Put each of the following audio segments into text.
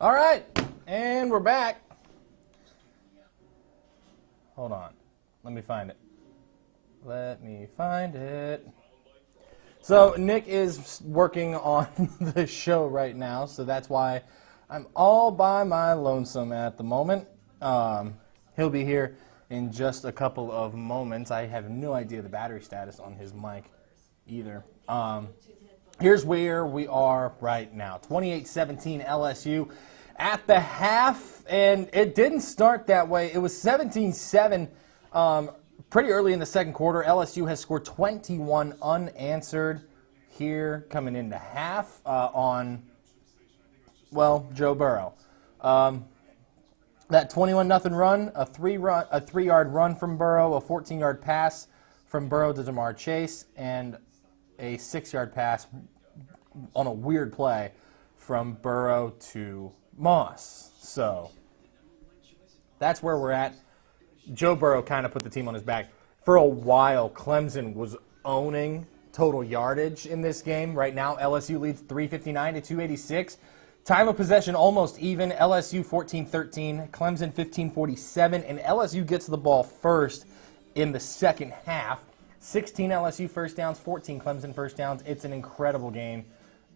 All right, and we're back. Hold on. Let me find it. So Nick is working on the show right now, so that's why I'm all by my lonesome at the moment. He'll be here in just a couple of moments. I have no idea the battery status on his mic either. Here's where we are right now. 28-17 LSU at the half, and it didn't start that way. It was 17-7 pretty early in the second quarter. LSU has scored 21 unanswered here coming into half on, well, Joe Burrow. That 21-0 run, a three-yard run from Burrow, a 14-yard pass from Burrow to Jamar Chase, and a 6-yard pass on a weird play from Burrow to Moss. So that's where we're at. Joe Burrow kind of put the team on his back. For a while, Clemson was owning total yardage in this game. Right now, LSU leads 359 to 286. Time of possession almost even. LSU 14-13, Clemson 15-47, and LSU gets the ball first in the second half. 16 LSU first downs, 14 Clemson first downs. It's an incredible game.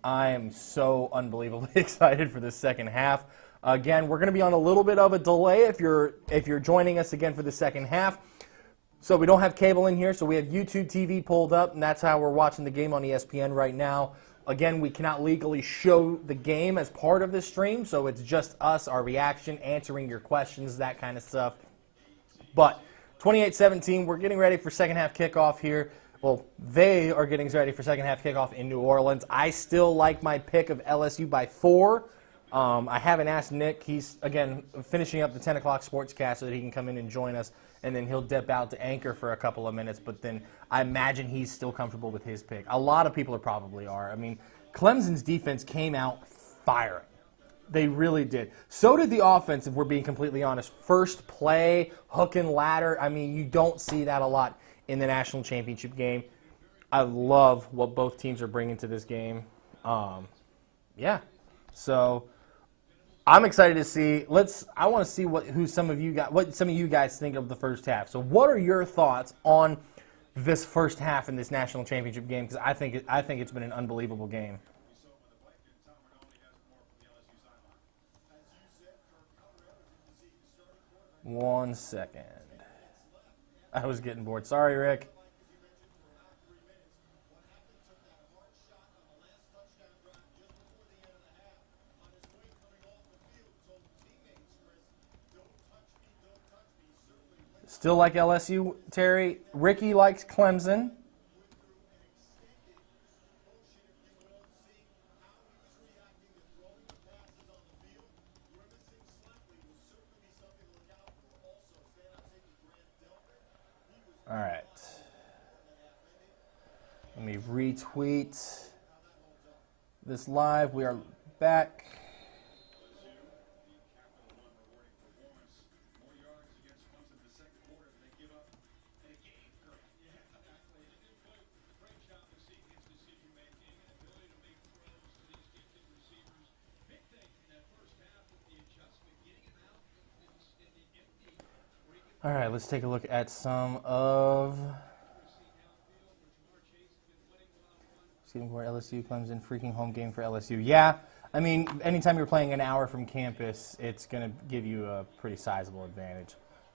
I am so unbelievably excited for this second half. Again, we're going to be on a little bit of a delay if you're joining us again for the second half. So we don't have cable in here, so we have YouTube TV pulled up, and that's how we're watching the game on ESPN right now. Again, we cannot legally show the game as part of this stream, so it's just us, our reaction, answering your questions, that kind of stuff. But 28-17, we're getting ready for second half kickoff here. Well, they are getting ready for second half kickoff in New Orleans. I still like my pick of LSU by 4. I haven't asked Nick. He's, again, finishing up the 10 o'clock sportscast so that he can come in and join us, and then he'll dip out to anchor for a couple of minutes, but then I imagine he's still comfortable with his pick. A lot of people probably are. I mean, Clemson's defense came out firing. They really did. So did the offense, if we're being completely honest. First play, hook and ladder. I mean, you don't see that a lot in the national championship game. I love what both teams are bringing to this game. Yeah. So I'm excited to see. I want to see what some of you guys think of the first half. So what are your thoughts on this first half in this national championship game? Because I think it's been an unbelievable game. One second. I was getting bored. Sorry, Rick. Still like LSU, Terry. Ricky likes Clemson. All right. Let me retweet this live. We are back. All right, let's take a look at some of where LSU Clemson, freaking home game for LSU. Yeah, I mean, anytime you're playing an hour from campus, it's going to give you a pretty sizable advantage.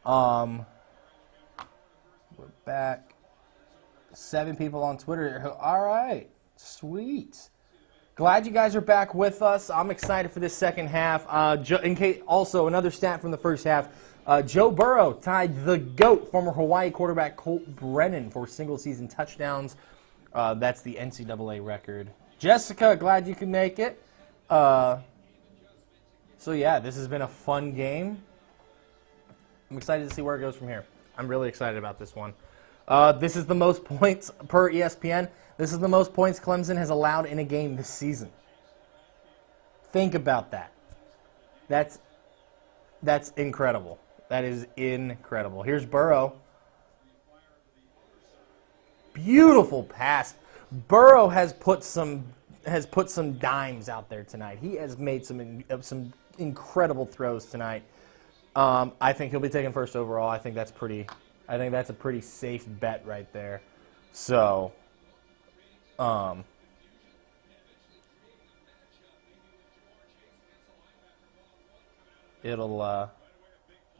We're back. 7 people on Twitter. All right, sweet. Glad you guys are back with us. I'm excited for this second half. In case, also, another stat from the first half. Joe Burrow tied the GOAT, former Hawaii quarterback Colt Brennan, for single-season touchdowns. That's the NCAA record. Jessica, glad you could make it. So, yeah, this has been a fun game. I'm excited to see where it goes from here. I'm really excited about this one. This is the most points per ESPN. This is the most points Clemson has allowed in a game this season. Think about that. That's incredible. That is incredible. Here's Burrow. Beautiful pass. Burrow has put some dimes out there tonight. He has made some incredible throws tonight. I think he'll be taken first overall. I think that's a pretty safe bet right there. So, it'll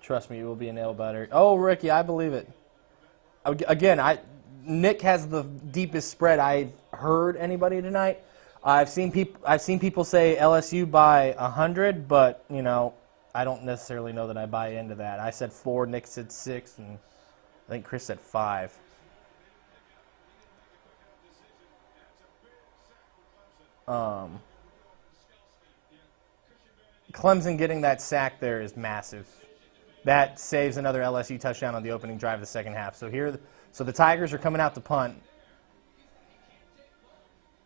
trust me, it will be a nail biter. Oh, Ricky, I believe it. Again, Nick has the deepest spread I've heard anybody tonight. I've seen people say LSU by 100, but you know, I don't necessarily know that I buy into that. I said 4, Nick said 6, and I think Chris said 5. Clemson getting that sack there is massive. That saves another LSU touchdown on the opening drive of the second half. So the Tigers are coming out to punt.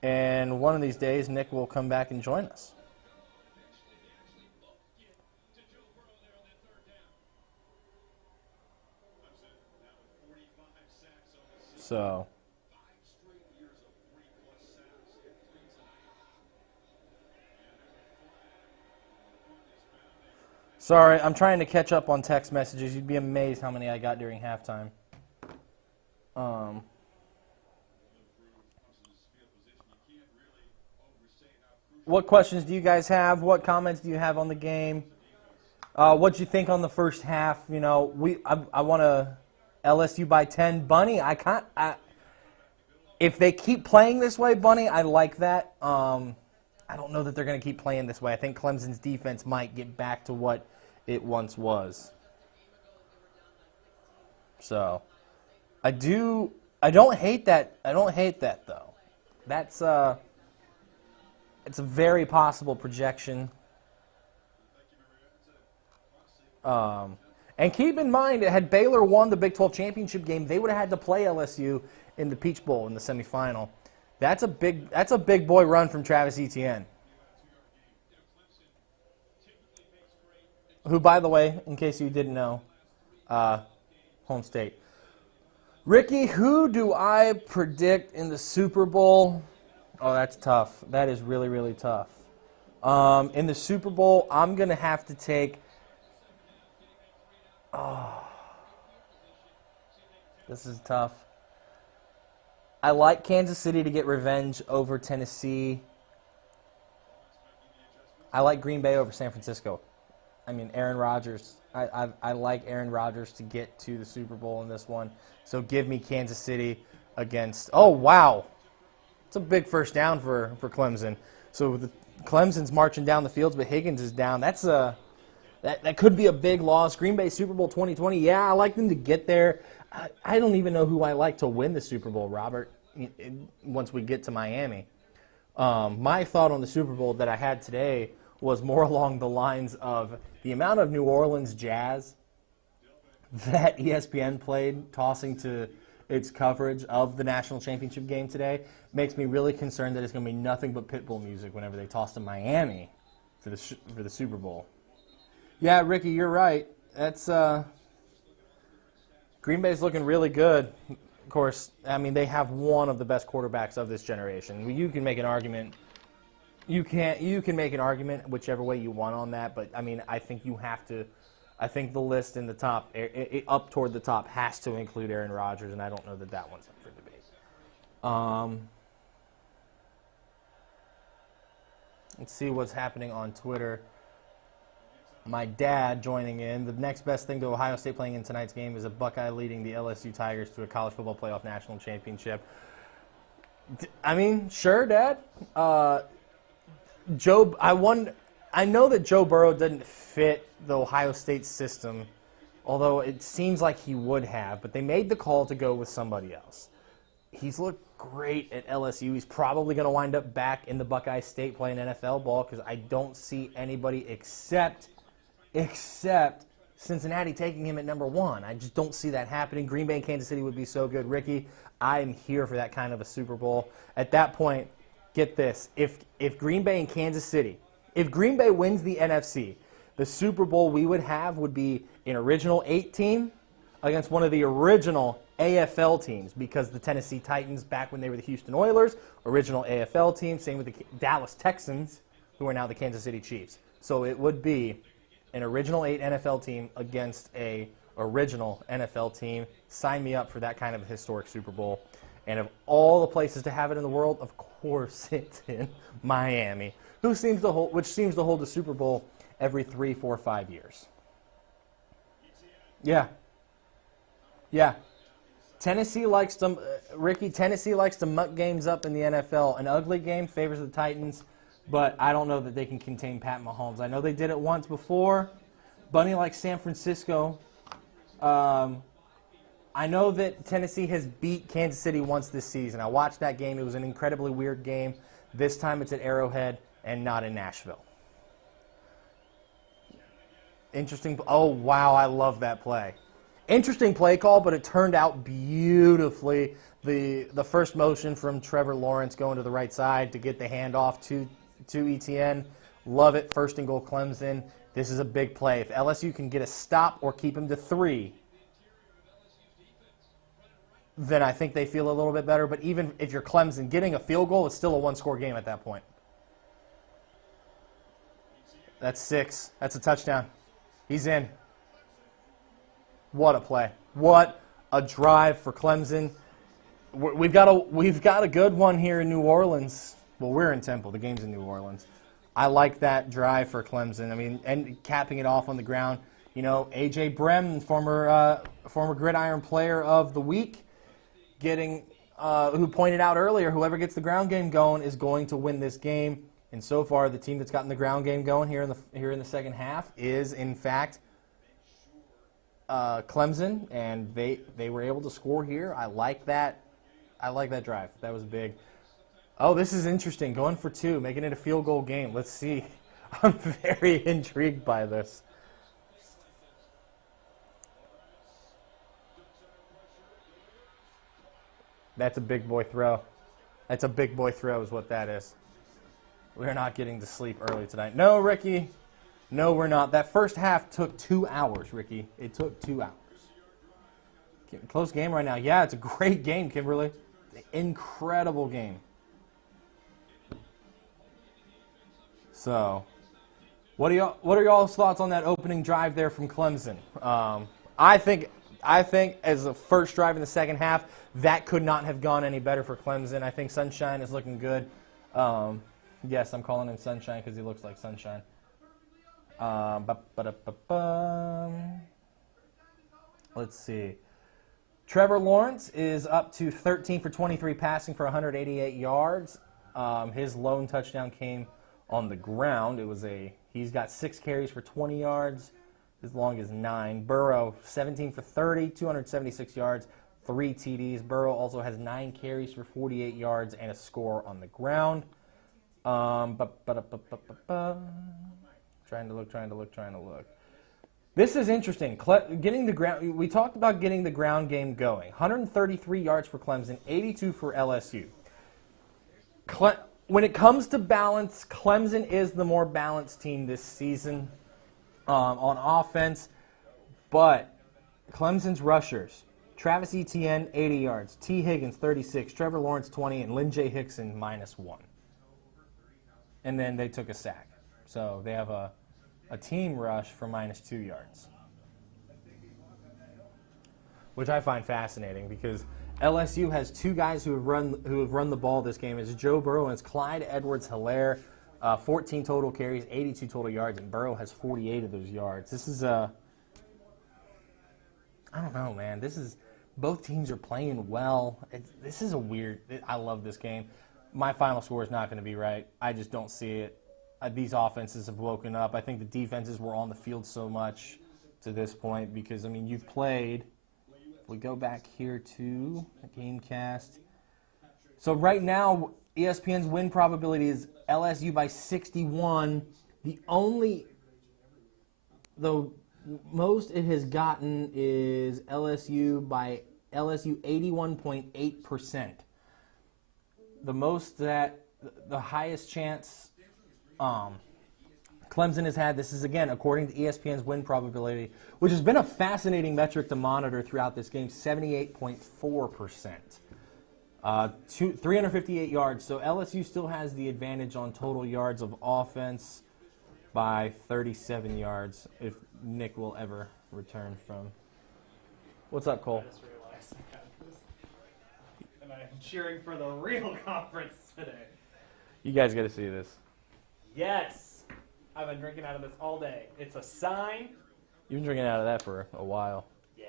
And one of these days, Nick will come back and join us. So, sorry, I'm trying to catch up on text messages. You'd be amazed how many I got during halftime. What questions do you guys have? What comments do you have on the game? What'd you think on the first half? You know, I want to LSU by 10. Bunny, if they keep playing this way, Bunny, I like that. I don't know that they're going to keep playing this way. I think Clemson's defense might get back to what it once was. So, I don't hate that. I don't hate that though. That's it's a very possible projection. And keep in mind, had Baylor won the Big 12 championship game, they would have had to play LSU in the Peach Bowl in the semifinal. That's a big boy run from Travis Etienne. Who, by the way, in case you didn't know, home state. Ricky, who do I predict in the Super Bowl? Oh, that's tough. That is really, really tough. In the Super Bowl, I'm going to have to take... Oh, this is tough. I like Kansas City to get revenge over Tennessee. I like Green Bay over San Francisco. I mean, Aaron Rodgers. I like Aaron Rodgers to get to the Super Bowl in this one. So give me Kansas City against... Oh, wow. It's a big first down for Clemson. So Clemson's marching down the fields, but Higgins is down. That could be a big loss. Green Bay Super Bowl 2020. Yeah, I like them to get there. I don't even know who I like to win the Super Bowl, Robert, once we get to Miami. My thought on the Super Bowl that I had today was more along the lines of the amount of New Orleans jazz that ESPN played, tossing to its coverage of the national championship game today, makes me really concerned that it's going to be nothing but Pitbull music whenever they toss to Miami for the Super Bowl. Yeah, Ricky, you're right. That's Green Bay's looking really good. Of course, I mean, they have one of the best quarterbacks of this generation. You can make an argument. You can make an argument whichever way you want on that, but I mean, I think you have to. I think the list in the top, up toward the top, has to include Aaron Rodgers, and I don't know that that one's up for debate. Let's see what's happening on Twitter. My dad joining in. The next best thing to Ohio State playing in tonight's game is a Buckeye leading the LSU Tigers to a college football playoff national championship. I mean, sure, Dad. I know that Joe Burrow didn't fit the Ohio State system, although it seems like he would have, but they made the call to go with somebody else. He's looked great at LSU. He's probably going to wind up back in the Buckeye State playing NFL ball because I don't see anybody except Cincinnati taking him at number 1. I just don't see that happening. Green Bay and Kansas City would be so good. Ricky, I'm here for that kind of a Super Bowl. At that point, get this. If Green Bay and Kansas City, if Green Bay wins the NFC, the Super Bowl we would have would be an original 8 team against one of the original AFL teams, because the Tennessee Titans, back when they were the Houston Oilers, original AFL team, same with the Dallas Texans, who are now the Kansas City Chiefs. So it would be an original 8 NFL team against a original NFL team. Sign me up for that kind of a historic Super Bowl. And of all the places to have it in the world, of course it's in Miami, which seems to hold the Super Bowl every 3, 4, 5 years. Yeah. Yeah. Tennessee likes to, Tennessee likes to muck games up in the NFL. An ugly game favors the Titans, but I don't know that they can contain Pat Mahomes. I know they did it once before. Bunny likes San Francisco. I know that Tennessee has beat Kansas City once this season. I watched that game. It was an incredibly weird game. This time it's at Arrowhead and not in Nashville. Interesting. Oh, wow, I love that play. Interesting play call, but it turned out beautifully. The first motion from Trevor Lawrence going to the right side to get the handoff to ETN. Love it. First and goal, Clemson. This is a big play. If LSU can get a stop or keep him to 3, then I think they feel a little bit better. But even if you're Clemson, getting a field goal is still a one-score game at that point. That's 6. That's a touchdown. He's in. What a play. What a drive for Clemson. We've got a good one here in New Orleans. Well, we're in Temple. The game's in New Orleans. I like that drive for Clemson. I mean, and capping it off on the ground. You know, A.J. Brem, former Gridiron Player of the Week, who pointed out earlier, whoever gets the ground game going is going to win this game. And so far, the team that's gotten the ground game going here in the second half is, in fact, Clemson, and they were able to score here. I like that. I like that drive. That was big. Oh, this is interesting. Going for 2, making it a field goal game. Let's see. I'm very intrigued by this. That's a big boy throw. That's a big boy throw is what that is. We're not getting to sleep early tonight. No, Ricky. No, we're not. That first half took 2 hours, Ricky. It took 2 hours. Close game right now. Yeah, it's a great game, Kimberly. Incredible game. So, what are y'all's thoughts on that opening drive there from Clemson? I think as the first drive in the second half, that could not have gone any better for Clemson. I think Sunshine is looking good. Yes, I'm calling him Sunshine because he looks like Sunshine. Let's see. Trevor Lawrence is up to 13 for 23 passing for 188 yards. His lone touchdown came on the ground. He's got 6 carries for 20 yards. His long is 9. Burrow, 17 for 30, 276 yards, 3 TDs. Burrow also has 9 carries for 48 yards and a score on the ground. Trying to look. This is interesting. We talked about getting the ground game going. 133 yards for Clemson, 82 for LSU. When it comes to balance, Clemson is the more balanced team this season on offense. But Clemson's rushers, Travis Etienne, 80 yards. T. Higgins, 36. Trevor Lawrence, 20. And Lynn J. Hickson, -1. And then they took a sack. So they have a team rush for -2 yards, which I find fascinating because LSU has 2 guys who have run the ball this game. It's Joe Burrow and it's Clyde Edwards-Helaire. 14 total carries, 82 total yards, and Burrow has 48 of those yards. This is I don't know, man. Both teams are playing well. This is I love this game. My final score is not going to be right. I just don't see it. These offenses have woken up. I think the defenses were on the field so much to this point because, I mean, you've played. If we go back here to the Gamecast. So right now, ESPN's win probability is LSU by 61. The most it has gotten is LSU 81.8%. The highest chance Clemson has had, this is again according to ESPN's win probability, which has been a fascinating metric to monitor throughout this game, 78.4%. 358 yards, so LSU still has the advantage on total yards of offense. by 37 yards if Nick will ever return from. What's up, Cole? I just realized that. And I am cheering for the real conference today. You guys got to see this. Yes. I've been drinking out of this all day. It's a sign. You've been drinking out of that for a while. Yeah.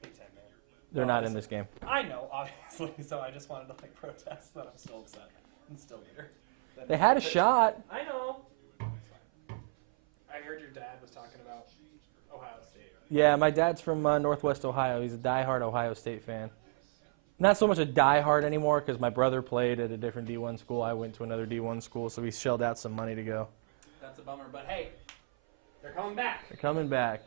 Big time, man. They're not in this game. I know, obviously, so I just wanted to protest that I'm still upset and still bitter. They had a shot. I know. I heard your dad was talking about Ohio State. Yeah, my dad's from Northwest Ohio. He's a diehard Ohio State fan. Not so much a diehard anymore because my brother played at a different D1 school. I went to another D1 school, so we shelled out some money to go. That's a bummer, but hey, they're coming back. They're coming back.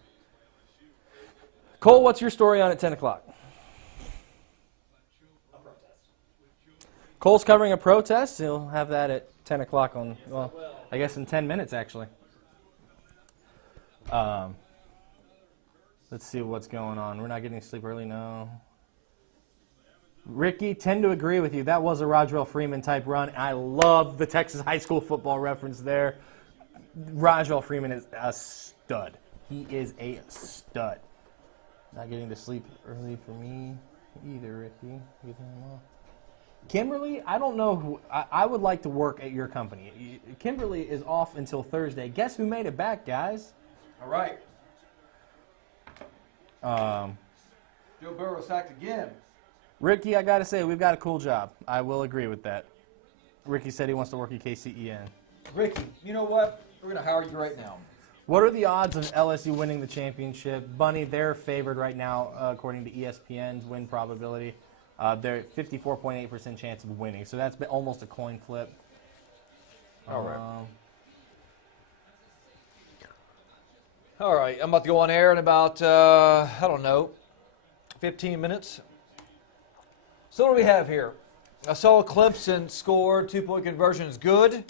Cole, what's your story on at 10 o'clock? A protest. Cole's covering a protest. He'll have that at 10 o'clock on, well, I guess in 10 minutes, actually. Let's see what's going on. We're not getting sleep early, no. Ricky, tend to agree with you. That was a Rodrell Freeman type run. I love the Texas high school football reference there. Rodrell Freeman is a stud. He is a stud. Not getting to sleep early for me either, Ricky. Kimberly, I don't know who. I would like to work at your company. Kimberly is off until Thursday. Guess who made it back, guys? All right. Joe Burrow sacked again. Ricky, I got to say, we've got a cool job. I will agree with that. Ricky said he wants to work at KCEN. Ricky, you know what? We're going to hire you right now. What are the odds of LSU winning the championship? Bunny, they're favored right now, according to ESPN's win probability. They're 54.8% chance of winning, so that's been almost a coin flip. All right. All right, I'm about to go on air in about, I don't know, 15 minutes. So what do we have here? I saw Clemson score, 2-point conversion is good.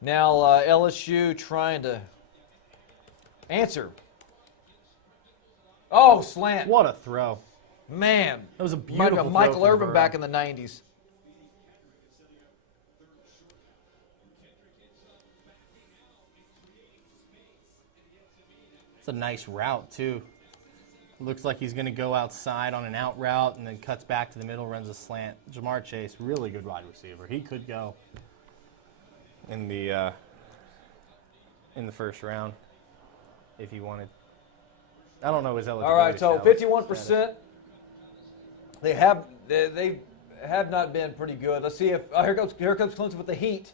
Now LSU trying to answer. Oh, slant. What a throw. Man. That was a beautiful throw Michael from Irvin Burrow. back in the 90s. It's a nice route, too. Looks like he's going to go outside on an out route and then cuts back to the middle, runs a slant. Jamar Chase, really good wide receiver. He could go in the first round if he wanted. I don't know his eligibility. All right, so status. 51%. They have not been pretty good. Let's see if here comes Clemson with the heat.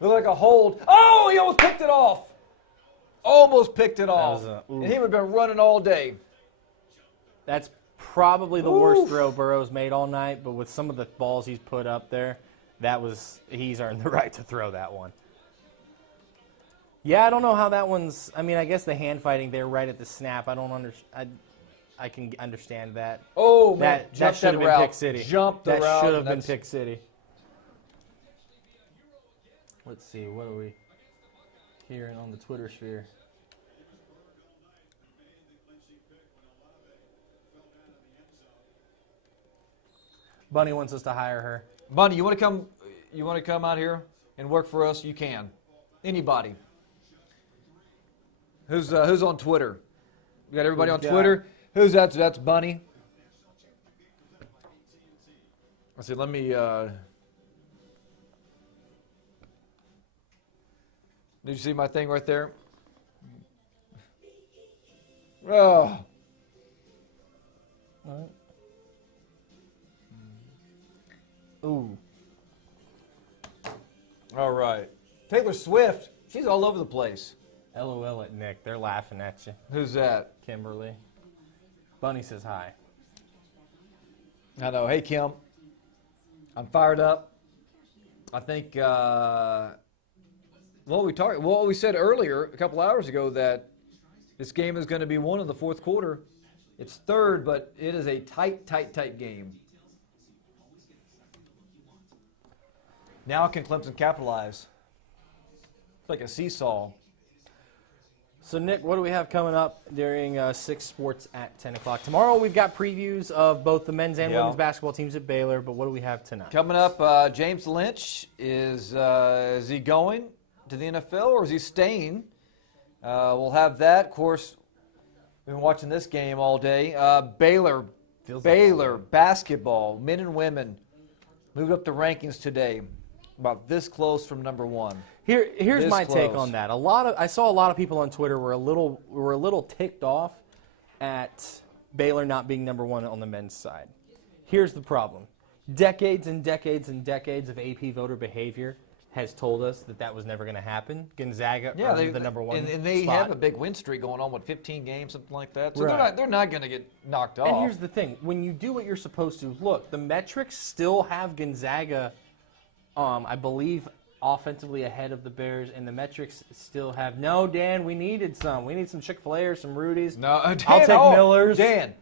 Look like a hold. Oh, he almost picked it off. Almost picked it off. And he would have been running all day. That's probably the worst throw Burrow's made all night, but with some of the balls he's put up there, he's earned the right to throw that one. Yeah, I don't know how that one's. I mean, I guess the hand fighting there right at the snap. I can understand that. Oh man, that should have been pick city. Jumped the route. That should have been pick city. Let's see, what are we hearing on the Twitter sphere? Bunny wants us to hire her. Bunny, you want to come? You want to come out here and work for us? You can. Anybody. Who's on Twitter? We got everybody on Twitter. Who's that? That's Bunny. I said, let me. Did you see my thing right there? Oh. All right. Ooh. All right. Taylor Swift. She's all over the place. LOL at Nick. They're laughing at you. Who's that? Kimberly. Bunny says hi. I know. Hey, Kim. I'm fired up. I think what we said earlier, a couple hours ago, that this game is going to be won in the fourth quarter. It's third, but it is a tight game. Now can Clemson capitalize? It's like a seesaw. So, Nick, what do we have coming up during 6 Sports at 10 o'clock? Tomorrow we've got previews of both the men's and women's basketball teams at Baylor, but what do we have tonight? Coming up, James Lynch, is he going to the NFL, or is he staying? We'll have that. Of course, we've been watching this game all day. Baylor basketball, men and women, moved up the rankings today. About this close from number 1. Here's my take on that. I saw a lot of people on Twitter were a little ticked off at Baylor not being number 1 on the men's side. Here's the problem. Decades and decades and decades of AP voter behavior has told us that was never going to happen. Gonzaga earned the number 1 and they spot. have a big win streak going on, 15 games, something like that. So Right. they're not going to get knocked off. And here's the thing. When you do what you're supposed to, look, the metrics still have Gonzaga, I believe, offensively ahead of the Bears, and the metrics still have, no, Dan, we needed some. We need some Chick-fil-A or some Rudy's. No, Dan, I'll take Miller's. Dan,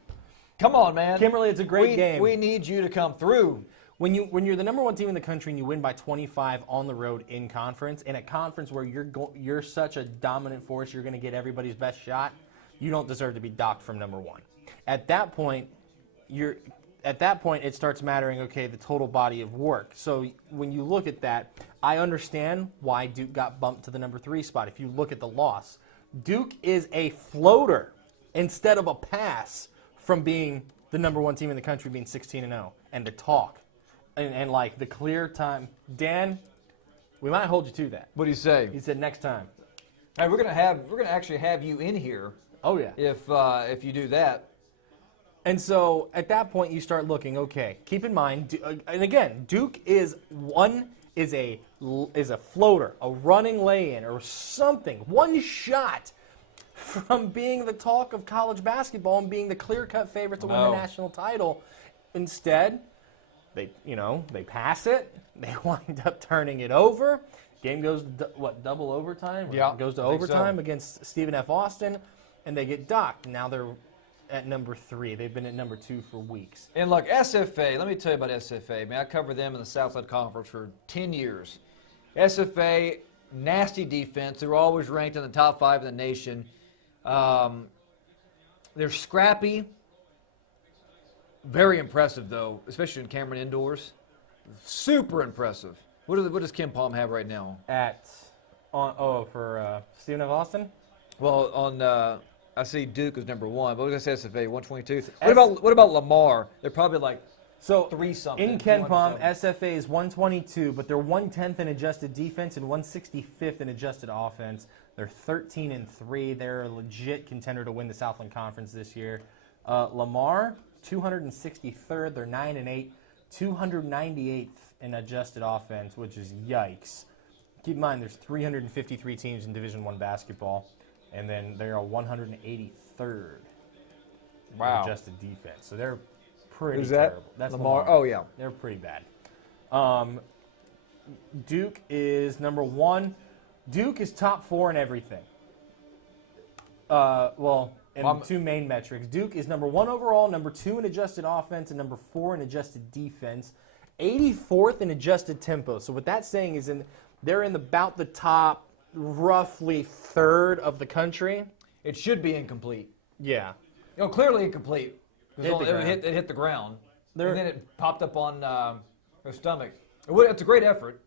come on, man. Kimberly, it's a great game. We need you to come through. When you're the number 1 team in the country and you win by 25 on the road in conference, in a conference where you're such a dominant force, you're going to get everybody's best shot, you don't deserve to be docked from number 1. At that point, it starts mattering, okay, the total body of work. So when you look at that, I understand why Duke got bumped to the number 3 spot. If you look at the loss, Duke is a floater instead of a pass from being the number 1 team in the country, being 16-0, and to talk. And like the clear time, Dan, we might hold you to that. What do you say? He said next time. Hey, we're gonna actually have you in here. Oh yeah. If you do that. And so at that point you start looking. Okay, keep in mind, and again, Duke is a floater, a running lay-in or something, one shot from being the talk of college basketball and being the clear-cut favorite to win the national title. Instead, they pass it. They wind up turning it over. Game goes to, double overtime? Yeah, goes to I think overtime so. against Stephen F. Austin, and they get docked. Now they're at number 3. They've been at number 2 for weeks. And look, SFA, let me tell you about SFA. Man, I covered them in the Southside Conference for 10 years. SFA, nasty defense. They were always ranked in the top 5 in the nation. They're scrappy. Very impressive, though, especially in Cameron indoors. Super impressive. What does Kim Palm have right now? For Stephen F. Austin? Well, I see Duke is number 1, but what did I say SFA, 122? What about Lamar? They're probably like 3-something. In Ken Palm, SFA is 122, but they're 110th in adjusted defense and 165th in adjusted offense. They're 13-3. They're a legit contender to win the Southland Conference this year. Lamar, 263rd. They're 9-8, 298th in adjusted offense, which is yikes. Keep in mind, there's 353 teams in Division I basketball, and then they're a 183rd in adjusted defense. So they're pretty terrible. That's Lamar? Lamar. Oh, yeah. They're pretty bad. Duke is number 1. Duke is top 4 in everything. The 2 main metrics. Duke is number 1 overall, number 2 in adjusted offense, and number 4 in adjusted defense. 84th in adjusted tempo. So what that's saying is they're in about the top roughly 1/3 of the country. It should be incomplete. Yeah. Clearly incomplete. It It hit the ground. They're- And then it popped up on her stomach. It's a great effort.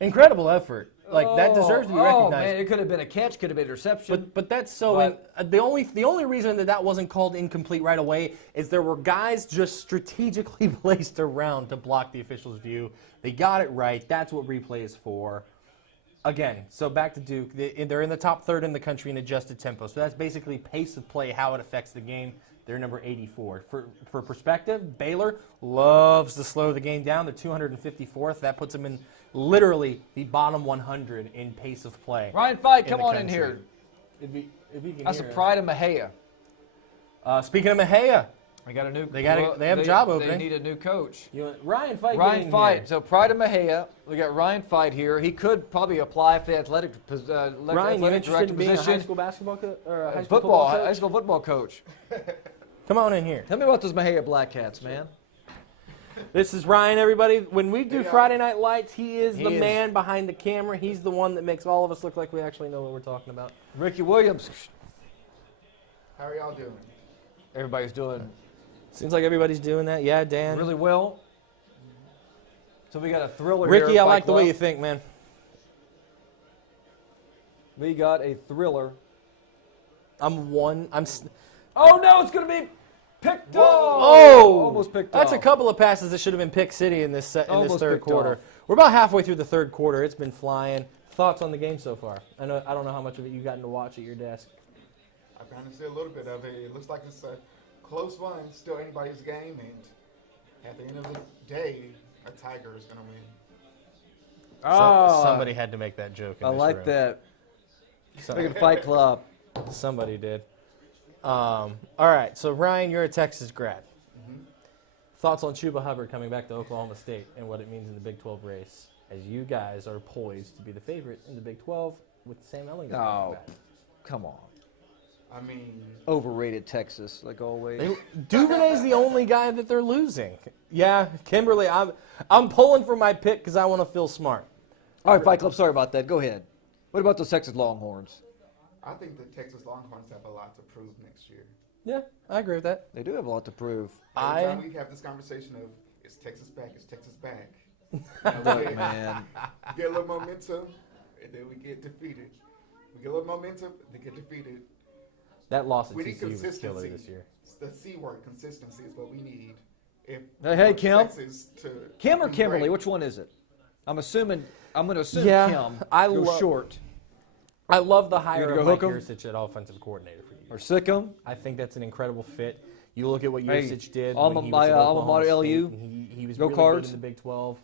Incredible effort. That deserves to be recognized. Oh, man, it could have been a catch, could have been an interception. But that's so. The only reason that wasn't called incomplete right away is there were guys just strategically placed around to block the official's view. They got it right. That's what replay is for. Again, so back to Duke. They're in the top 3rd in the country in adjusted tempo. So that's basically pace of play, how it affects the game. They're number 84. For perspective, Baylor loves to slow the game down. They're 254th. That puts them in literally the bottom 100 in pace of play. Ryan Fight, come on in here. If you can That's the hear. pride of Mahia. Speaking of Mahia, They got a new. They have a job opening. They need a new coach. Ryan Fight. Ryan Fight. So pride of Mahia. We got Ryan Fight here. He could probably apply for the athletic Ryan, you athletic interested director in being a high position. school basketball coach or a high school Football, football high coach? school football coach. Come on in here. Tell me about those Mahia Black Cats, man. This is Ryan, everybody. When we do Friday Night Lights, he is the is. man behind the camera. He's the one that makes all of us look like we actually know what we're talking about. Ricky Williams. How are y'all doing? Everybody's doing Seems like everybody's doing that. Yeah, Dan. really well. So we got a thriller Ricky, here. I Fight like the way Club. you think, man. We got a thriller. Oh no, it's going to be picked off. Oh, Almost picked that's off. a couple of passes that should have been pick city in this Almost third picked quarter. off. We're about halfway through the third quarter. It's been flying. Thoughts on the game so far? I don't know how much of it you've gotten to watch at your desk. I've gotten to see a little bit of it. It looks like it's a close one, still anybody's game, and at the end of the day, a Tiger is going to win. Somebody had to make that joke. In I this like room. that. Like a Fight Club. Somebody did. All right, so Ryan, you're a Texas grad. Mm-hmm. Thoughts on Chuba Hubbard coming back to Oklahoma State and what it means in the Big 12 race, as you guys are poised to be the favorite in the Big 12 with Sam Ellinger coming back. Come on. I mean, Overrated Texas, like always. Duvernay's the only guy that they're losing. Yeah, Kimberly, I'm pulling for my pick because I want to feel smart. All right, Fight Club, sorry about that. Go ahead. What about those Texas Longhorns? I think the Texas Longhorns have a lot to prove next year. Yeah, I agree with that. They do have a lot to prove. Every time we have this conversation of, is Texas back, is Texas back? Look, man. We get a little momentum, and then we get defeated. We get a little momentum, they get defeated. That loss at We need TCU was killer consistency. this year. The C word, consistency, is what we need. If Hey, Kim. Texas to Kim or be Kimberly, great. which one is it? I'm going to assume Yeah, Kim. I Go love- short. I love the You hire gonna go of Mike hook 'em? Yursich at offensive coordinator for you. Or Sikkim. I think that's an incredible fit. You look at what Hey, Yursich did alma- when he my, was at alma Oklahoma mater, State, LU. and he was Go really Cards. good in the Big 12.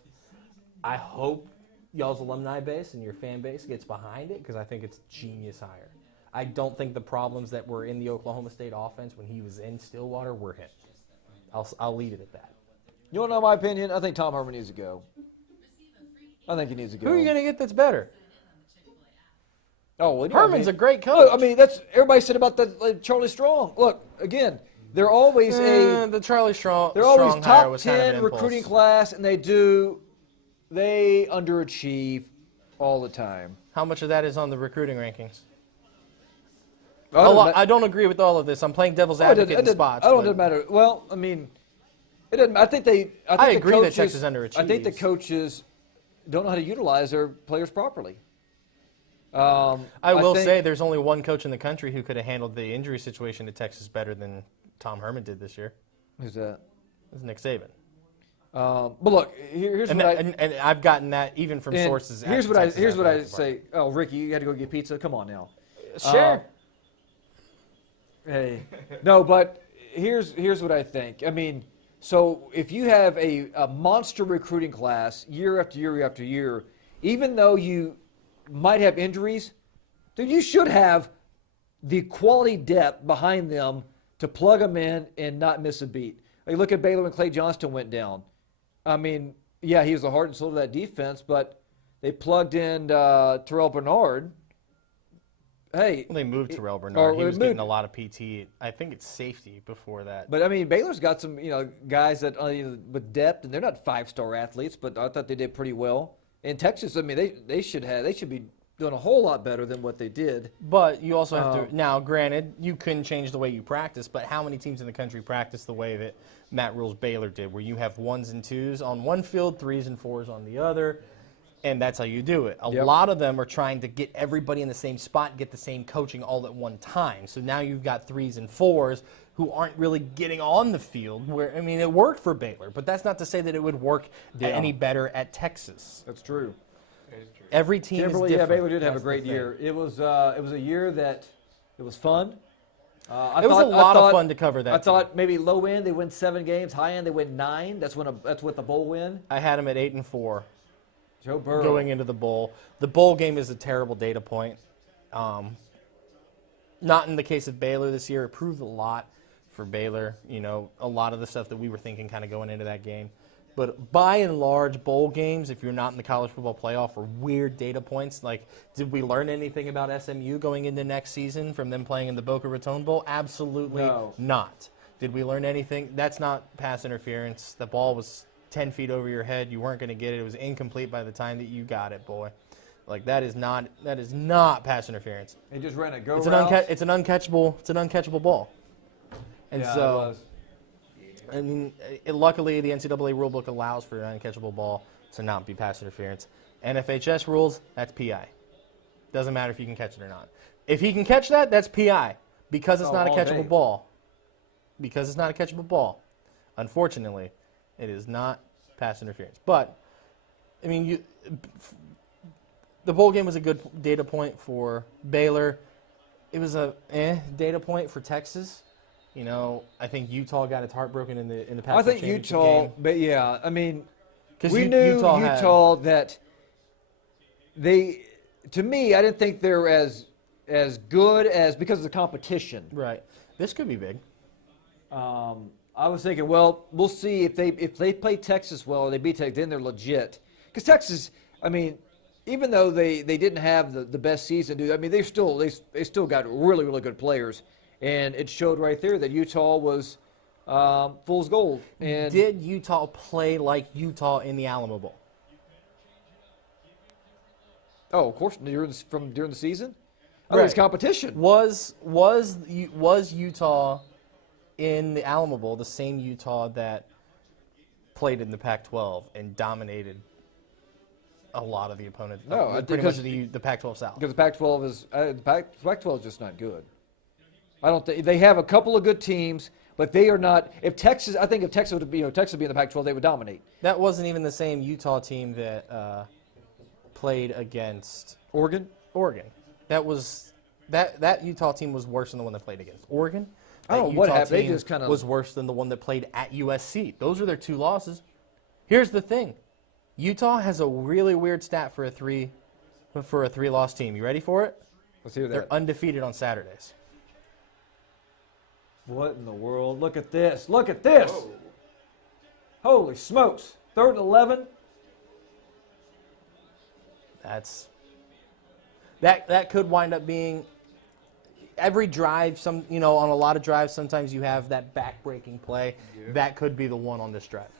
I hope y'all's alumni base and your fan base gets behind it because I think it's a genius hire. I don't think the problems that were in the Oklahoma State offense when he was in Stillwater were him. I'll leave it at that. You want to know my opinion? I think Tom Herman needs to go. I think he needs to go. Who are you going to get that's better? Oh, well, Herman's a great coach. Look, I mean, that's everybody said about that Charlie Strong. Look, again, they're always the Charlie Strong. they're always Strong hire top was kind of 10 an impulse. recruiting class, and they underachieve all the time. How much of that is on the recruiting rankings? Oh, I don't agree with all of this. I'm playing devil's it advocate in doesn't- spots. I don't. but- Doesn't matter. Well, I mean, it doesn't. I think the agree that coaches, Texas underachieves. I think the coaches don't know how to utilize their players properly. I will think- say there's only one coach in the country who could have handled the injury situation at Texas better than Tom Herman did this year. Who's that? It was Nick Saban. But look, here's And, what I. and I've gotten that even from and sources. at Here's the what I. Texas Here's what I Athletic say. Oh, Ricky, you had to go get pizza. Come on now. Department. Sure. Hey, no, but here's what I think. I mean, so if you have a monster recruiting class year after year after year, even though you might have injuries, then you should have the quality depth behind them to plug them in and not miss a beat. Like look at Baylor when Clay Johnston went down. I mean, yeah, he was the heart and soul of that defense, but they plugged in Terrell Bernard. Hey, Well, they moved Terrell or Bernard. He was moved- getting a lot of PT. I think it's safety before that. But I mean, Baylor's got some, guys that with depth, and they're not 5-star athletes, but I thought they did pretty well. In Texas, I mean, they should be doing a whole lot better than what they did. But you also have to now. Granted, you couldn't change the way you practice, but how many teams in the country practice the way that Matt Rule's Baylor did, where you have 1s and 2s on one field, 3s and 4s on the other, and that's how you do it. A Yep. lot of them are trying to get everybody in the same spot, get the same coaching all at one time. So now you've got 3s and 4s who aren't really getting on the field. Where I mean, it worked for Baylor, but that's not to say that it would work any better at Texas. That's true. That is true. Every team Kimberly, is yeah, different. Baylor did have a That's the great thing. year. It was a year that it was fun. It was a lot of fun to cover that I team. thought maybe low end they win 7 games, high end they win 9. That's with a bowl win. I had them at 8-4. Joe Burrow. Going into the bowl. The bowl game is a terrible data point. Not in the case of Baylor this year. It proved a lot for Baylor. A lot of the stuff that we were thinking kind of going into that game. But by and large, bowl games, if you're not in the college football playoff, are weird data points. Like, did we learn anything about SMU going into next season from them playing in the Boca Raton Bowl? Absolutely No. not. Did we learn anything? That's not pass interference. The ball was 10 feet over your head. You weren't going to get it. It was incomplete by the time that you got it, boy. Like, that is not pass interference. They just ran a go It's route. an uncatchable ball. And Yeah, it so was. I mean, luckily the NCAA rulebook allows for an uncatchable ball to not be pass interference. NFHS rules, that's PI. Doesn't matter if you can catch it or not. If he can catch that, that's PI because it's not a all catchable day. ball. Because it's not a catchable ball. Unfortunately, it is not pass interference. But, I mean, the bowl game was a good data point for Baylor. It was a data point for Texas. You know, I think Utah got its heart broken in the Pac-12 I think championship Utah, game. but yeah, I mean, 'Cause we knew Utah that they. To me, I didn't think they're as good as because of the competition. Right. This could be big. I was thinking, well, we'll see if they play Texas well and they beat Texas, then they're legit. Because Texas, I mean, even though they didn't have the best season, dude, I mean, they still got really, really good players. And it showed right there that Utah was fool's gold. And Did Utah play like Utah in the Alamo Bowl? oh, of course, during the season? I think it's competition. Was Utah in the Alamo Bowl the same Utah that played in the Pac-12 and dominated a lot of the opponents? No, pretty much the Pac-12 South. Because the Pac-12 is Pac-12 is just not good. I don't think they have a couple of good teams, but they are not. If Texas would be in the Pac-12, they would dominate. That wasn't even the same Utah team that played against Oregon. That Utah team was worse than the one that played against Oregon. I don't know That what Utah happened. They team just kind of was worse than the one that played at USC. Those are their two losses. Here's the thing: Utah has a really weird stat for a three-loss team. You ready for it? Let's hear They're that. undefeated on Saturdays. What in the world? Look at this! Look at this! Whoa. Holy smokes! 3rd and 11. That could wind up being every drive. On a lot of drives, sometimes you have that back-breaking play. Yeah. That could be the one on this drive.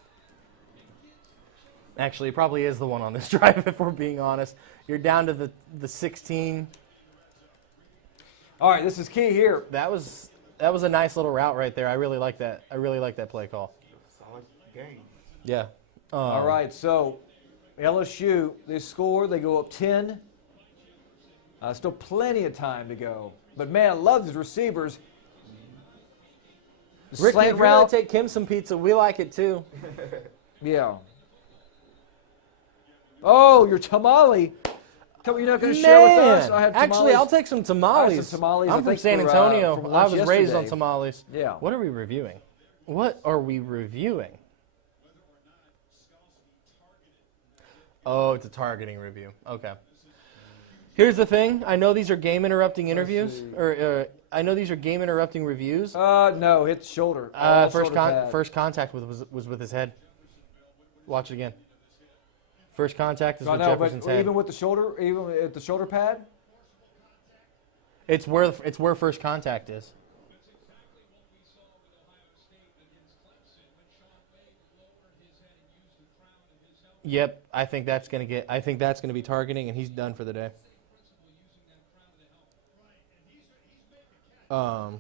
Actually, it probably is the one on this drive, if we're being honest. You're down to the 16. All right, this is key here. That was a nice little route right there. I really like that. I really like that play call. Solid game. Yeah. All right, so LSU, they score, they go up 10. Still plenty of time to go. But, man, I love these receivers. The Ricky, slant if you're gonna route. take Kim some pizza, we like it too. Yeah. Oh, your tamale. Tell me you're not going to share with us? I have tamales. Actually, I'll take some tamales. I have some tamales, I I'm from think, San for, Antonio. from I lunch was raised on yesterday. tamales. Yeah. What are we reviewing? What are we reviewing? Oh, it's a targeting review. Okay. Here's the thing. I know these are game-interrupting interviews, see. or I know these are game-interrupting reviews. No, hit shoulder. All First shoulder pad. first contact was with his head. Watch it again. First contact is I with know, Jefferson's but head. even with the shoulder, even at the shoulder pad. It's where first contact is. Yep, I think that's gonna be targeting, and he's done for the day. Yeah.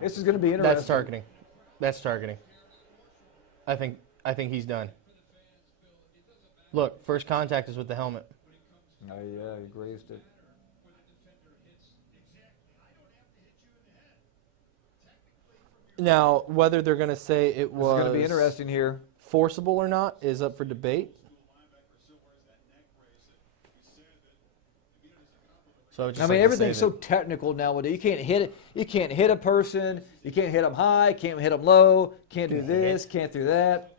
This is going to be interesting. That's targeting. That's targeting. I think he's done. Look, first contact is with the helmet. Oh yeah, he grazed it. Now, whether they're going to say it This is was going to be interesting here. forcible or not is up for debate. So I mean, everything's so technical nowadays. You can't hit it. You can't hit a person. You can't hit them high. Can't hit them low. Can't do this. Can't do that.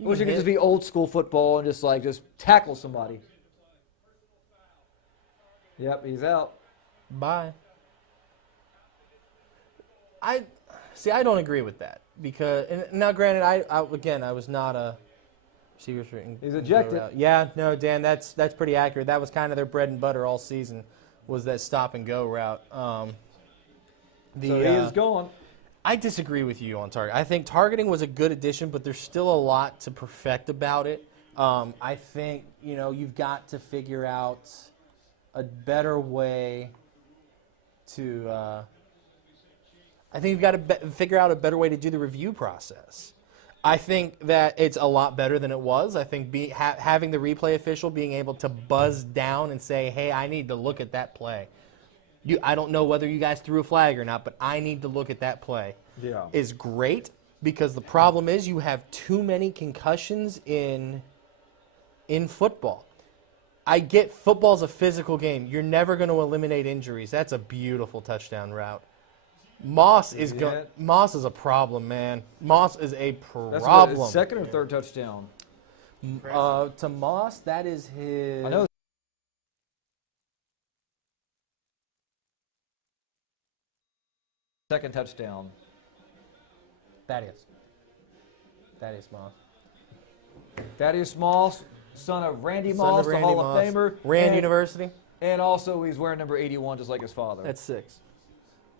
I wish it could just be old school football and just tackle somebody. Yep, he's out. Bye. I don't agree with that because now, granted, I was not a receiver. He's ejected. Yeah, no, Dan, that's pretty accurate. That was kind of their bread and butter all season, was that stop and go route. So he is gone. I disagree with you on target. I think targeting was a good addition, but there's still a lot to perfect about it. I think you've got to figure out a better way to. I think you've got to figure out a better way to do the review process. I think that it's a lot better than it was. I think having the replay official being able to buzz down and say, hey, I need to look at that play. I don't know whether you guys threw a flag or not, but I need to look at that play. Yeah. Is great because the problem is you have too many concussions in football. I get football's a physical game. You're never going to eliminate injuries. That's a beautiful touchdown route. Moss is a problem, man. Moss is a problem. That's second or third touchdown? To Moss, that is his. I know. Second touchdown. Thaddeus Moss. Thaddeus Moss, son of Randy Moss, the Hall of Famer. Rand University. And also he's wearing number 81 just like his father. That's 6.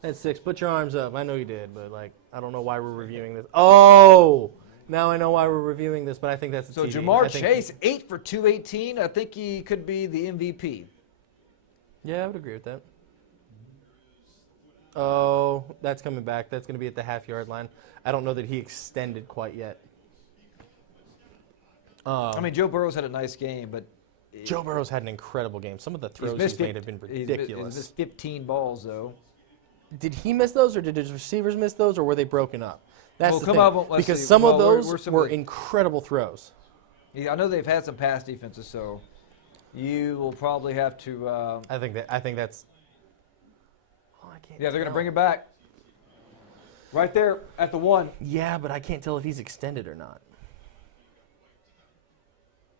That's 6. Put your arms up. I know you did, but I don't know why we're reviewing this. Oh! Now I know why we're reviewing this, but I think that's a So TD. Jamar Chase, 8 for 218. I think he could be the MVP. Yeah, I would agree with that. Oh, that's coming back. That's going to be at the half-yard line. I don't know that he extended quite yet. I mean, Joe Burrow's had a nice game, but Joe Burrow's had an incredible game. Some of the throws he's made have been ridiculous. He's missed 15 balls, though. Did he miss those, or did his receivers miss those, or were they broken up? That's the thing. Because see. some of those were incredible throws. Yeah, I know they've had some pass defenses, so you will probably have to. I think that's. Oh, I can't. Yeah, they're going to bring it back. Right there at the 1. Yeah, but I can't tell if he's extended or not.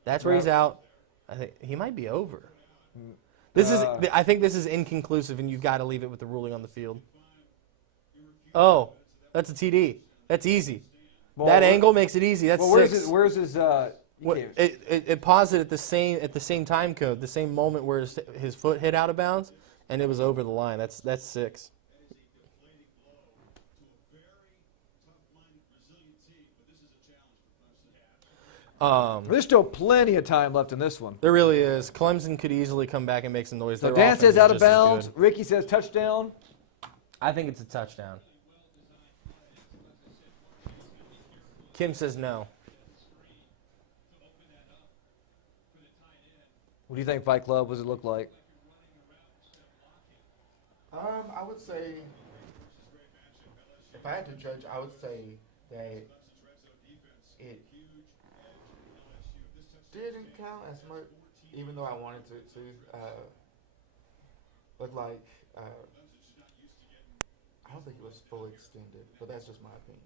That's where he's out. I think he might be over. I think this is inconclusive, and you've got to leave it with the ruling on the field. Oh, that's a TD. That's easy. Well, that angle makes it easy. That's 6. Where's his? It paused it at the same time code, the same moment where his foot hit out of bounds, and it was over the line. That's 6. There's still plenty of time left in this one. There really is. Clemson could easily come back and make some noise. So Dan says out of bounds. Ricky says touchdown. I think it's a touchdown. Kim says no. What do you think, Fight Club? What does it look like? I would say, if I had to judge, I would say that it didn't count as much, even though I wanted to look like. I don't think it was fully extended, but that's just my opinion.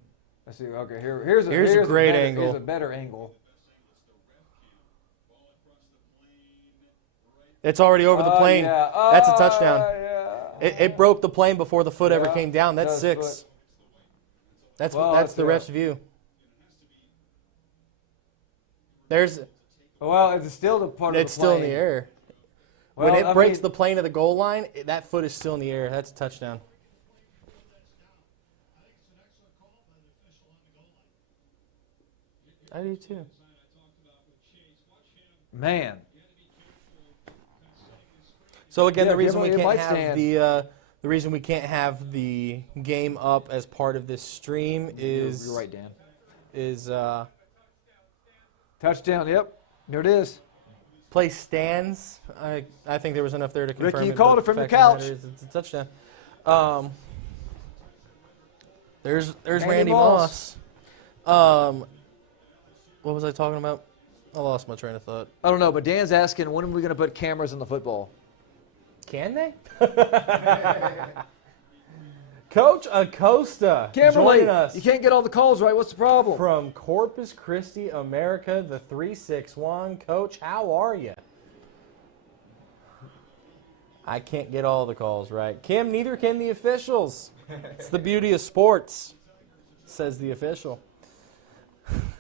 Let's see. Okay, here's a great angle. Here's a better angle. It's already over the plane. Yeah. That's a touchdown. Yeah. It broke the plane before the foot ever came down. That's 6. That's the ref's view. There's. Well, it's still the part of the plane. It's still in the air. When it breaks the plane of the goal line, that foot is still in the air. That's a touchdown. I do too. Man. So again, the reason we can't have the game up as part of this stream is You're right, Dan. Is touchdown? Yep. There it is. Play stands. I think there was enough there to confirm. Ricky, you called it from your couch. It's a touchdown. There's Randy Moss. What was I talking about? I lost my train of thought. I don't know, but Dan's asking, when are we going to put cameras in the football? Can they? Coach Acosta joining us. You can't get all the calls right. What's the problem? From Corpus Christi, America, the 361. Coach, how are you? I can't get all the calls right. Kim, neither can the officials. It's the beauty of sports, says the official.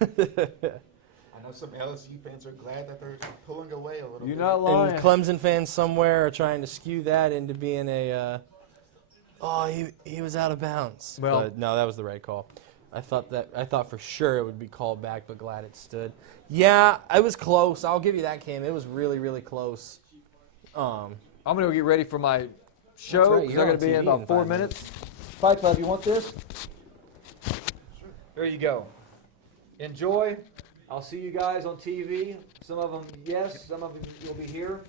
I know some LSU fans are glad that they're pulling away a little bit. You're not lying. And Clemson fans somewhere are trying to skew that into being a, he was out of bounds. Well, but no, that was the right call. I thought for sure it would be called back, but glad it stood. Yeah, it was close. I'll give you that, Kim. It was really, really close. I'm going to go get ready for my show. Right, You're going to be in about 4 minutes. Fight Club, you want this? There you go. enjoy. I'll see you guys on TV. Some of them, yes. Some of them, you'll be here.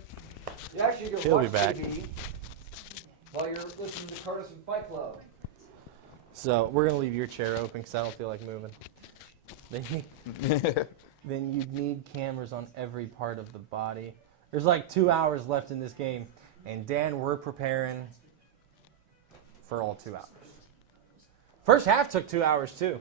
You actually can He'll be watch back. TV while you're listening to Kurtis and Fight Club. So we're gonna leave your chair open because I don't feel like moving. Then you need cameras on every part of the body. There's like 2 hours left in this game, and Dan, we're preparing for all 2 hours. First half took 2 hours too.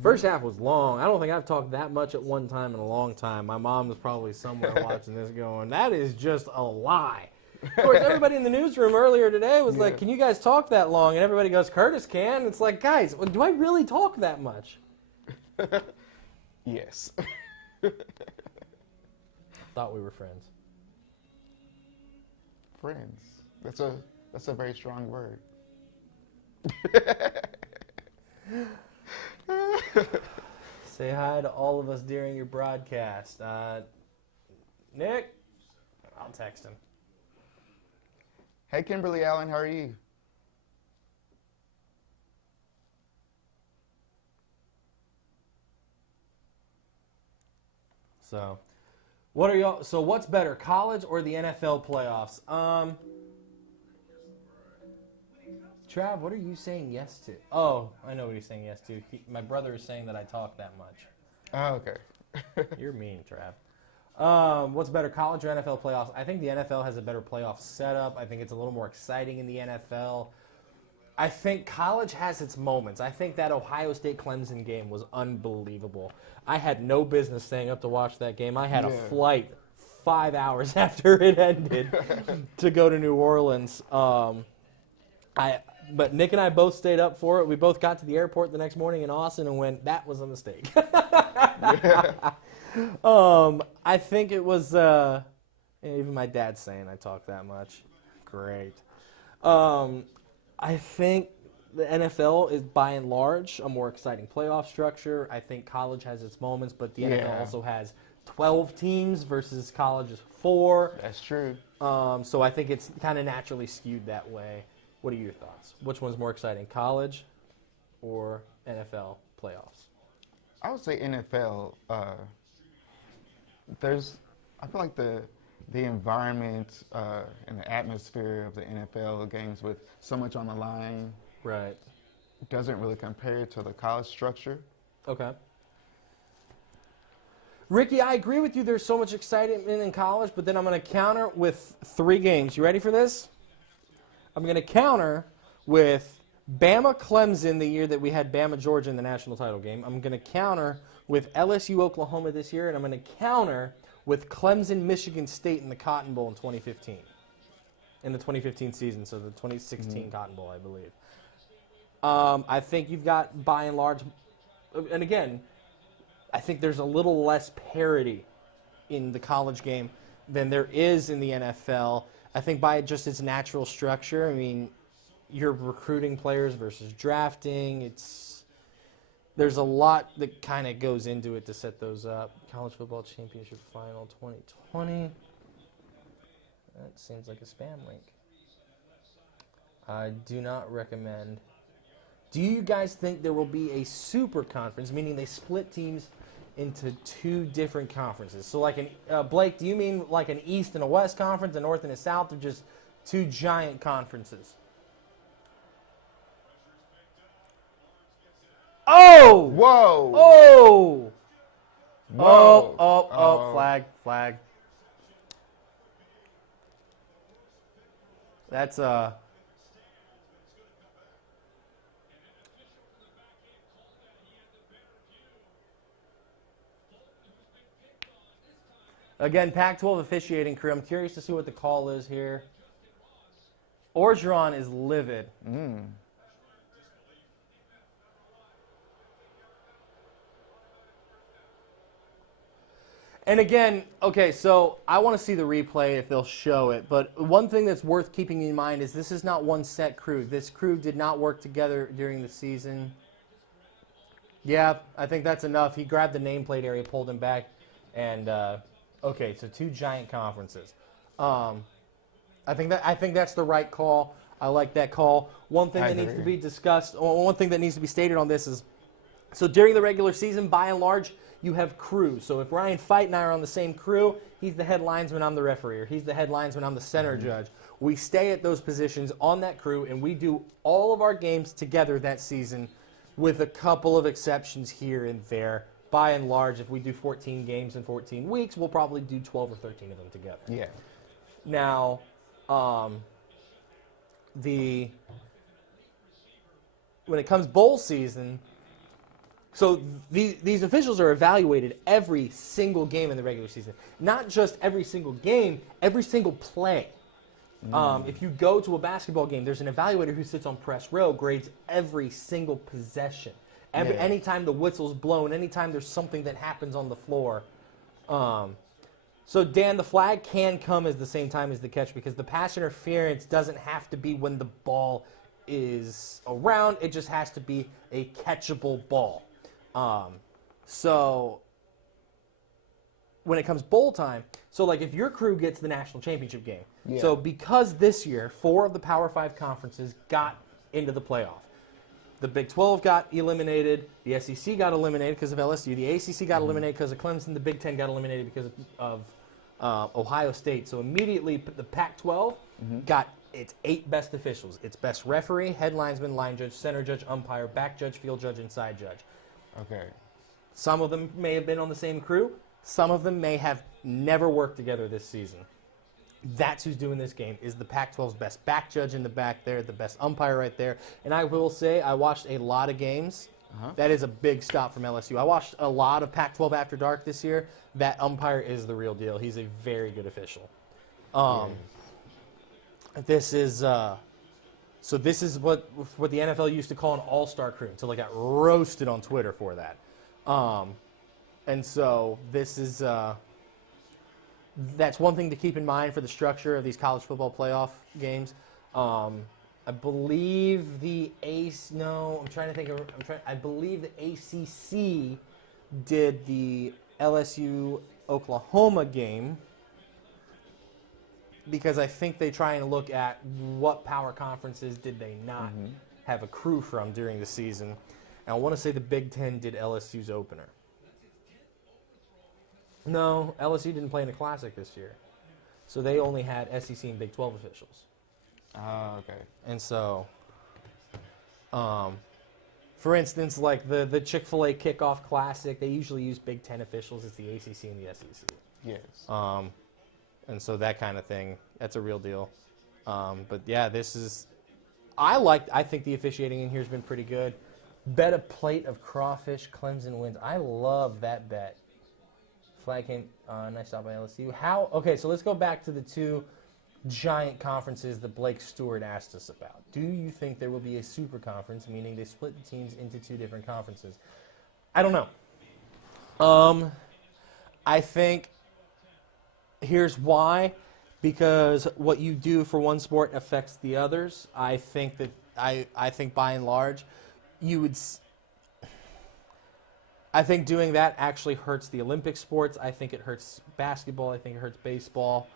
First half was long. I don't think I've talked that much at one time in a long time. My mom was probably somewhere watching this going, that is just a lie. Of course, everybody in the newsroom earlier today was like, can you guys talk that long? And everybody goes, Kurtis can. It's like, guys, do I really talk that much? Yes. Thought we were friends. Friends. That's a very strong word. Say hi to all of us during your broadcast. Nick? I'll text him. Hey, Kimberly Allen, how are you? So, what's better, college or the NFL playoffs? Trav, what are you saying yes to? Oh, I know what he's saying yes to. My brother is saying that I talk that much. Oh, okay. You're mean, Trav. What's better, college or NFL playoffs? I think the NFL has a better playoff setup. I think it's a little more exciting in the NFL. I think college has its moments. I think that Ohio State-Clemson game was unbelievable. I had no business staying up to watch that game. I had a flight 5 hours after it ended to go to New Orleans. But Nick and I both stayed up for it. We both got to the airport the next morning in Austin and went, that was a mistake. I think it was, even my dad's saying I talk that much. Great. I think the NFL is, by and large, a more exciting playoff structure. I think college has its moments, but the NFL also has 12 teams versus college is 4. That's true. So I think it's kind of naturally skewed that way. What are your thoughts? Which one's more exciting, college or NFL playoffs? I would say NFL. I feel like the environment and the atmosphere of the NFL games with so much on the line Right. doesn't really compare to the college structure. Okay. Ricky, I agree with you. There's so much excitement in college, but then I'm going to counter with 3 games. You ready for this? I'm going to counter with Bama Clemson the year that we had Bama Georgia in the national title game. I'm going to counter with LSU Oklahoma this year, and I'm going to counter with Clemson Michigan State in the Cotton Bowl in 2015. In the 2015 season, so the 2016 Cotton Bowl, I believe. I think you've got, by and large, and again, I think there's a little less parity in the college game than there is in the NFL. I think by just its natural structure, I mean, you're recruiting players versus drafting. There's a lot that kind of goes into it to set those up. College Football Championship Final 2020. That seems like a spam link. I do not recommend. Do you guys think there will be a super conference, meaning they split teams into 2 different conferences? So like Blake, do you mean like an East and a West conference, a North and a South, or just 2 giant conferences? Oh! Whoa! Oh! Whoa! Oh, flag. That's again, Pac-12 officiating crew. I'm curious to see what the call is here. Orgeron is livid. And again, okay, so I want to see the replay if they'll show it. But one thing that's worth keeping in mind is this is not one set crew. This crew did not work together during the season. Yeah, I think that's enough. He grabbed the nameplate area, pulled him back, and okay, so 2 giant conferences. I think that's the right call. I like that call. One thing that needs to be discussed, or one thing that needs to be stated on this is So during the regular season, by and large, you have crews. So if Ryan Fight and I are on the same crew, he's the head linesman, I'm the referee, or he's the head linesman, I'm the center judge. We stay at those positions on that crew, and we do all of our games together that season with a couple of exceptions here and there. By and large, if we do 14 games in 14 weeks, we'll probably do 12 or 13 of them together. Yeah. Now, when it comes bowl season, so these officials are evaluated every single game in the regular season. Not just every single game, every single play. If you go to a basketball game, there's an evaluator who sits on press row, grades every single possession. Anytime the whistle's blown, anytime there's something that happens on the floor. So, Dan, the flag can come at the same time as the catch because the pass interference doesn't have to be when the ball is around. It just has to be a catchable ball. So, when it comes bowl time, so like if your crew gets the national championship game, so because this year 4 of the Power 5 conferences got into the playoff. The Big 12 got eliminated. The SEC got eliminated because of LSU. The ACC got eliminated because of Clemson. The Big 10 got eliminated because of Ohio State. So immediately the Pac-12 got its 8 best officials. Its best referee, head linesman, line judge, center judge, umpire, back judge, field judge, and side judge. Okay. Some of them may have been on the same crew. Some of them may have never worked together this season. That's who's doing this game, is the Pac-12's best back judge in the back there, the best umpire right there. And I will say, I watched a lot of games. That is a big stop from LSU. I watched a lot of Pac-12 After Dark this year. That umpire is the real deal. He's a very good official. This is so this is what the NFL used to call an all-star crew until I got roasted on Twitter for that. And so this is that's one thing to keep in mind for the structure of these college football playoff games. I believe the I believe the ACC did the LSU Oklahoma game because I think they try and look at what power conferences did they not have a crew from during the season. And I want to say the Big Ten did LSU's opener. No, LSU didn't play in the Classic this year. So they only had SEC and Big 12 officials. Okay. And so, for instance, like the Chick-fil-A Kickoff Classic, they usually use Big Ten officials. It's the ACC and the SEC. Yes. And so that kind of thing, that's a real deal. But yeah, I think the officiating in here has been pretty good. Bet a plate of crawfish, Clemson wins. I love that bet. Flag came, nice stop by LSU. Okay, so let's go back to the 2 giant conferences that Blake Stewart asked us about. Do you think there will be a super conference, meaning they split the teams into 2 different conferences? I don't know. I think here's why. Because what you do for one sport affects the others. I think by and large, I think doing that actually hurts the Olympic sports. I think it hurts basketball. I think it hurts baseball.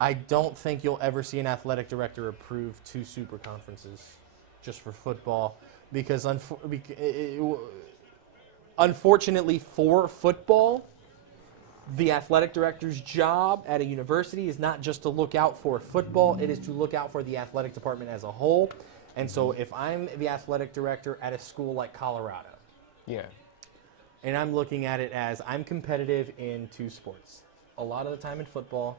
I don't think you'll ever see an athletic director approve 2 super conferences just for football because unfortunately for football, the athletic director's job at a university is not just to look out for football. It is to look out for the athletic department as a whole. And so if I'm the athletic director at a school like Colorado, and I'm looking at it as I'm competitive in 2 sports, a lot of the time in football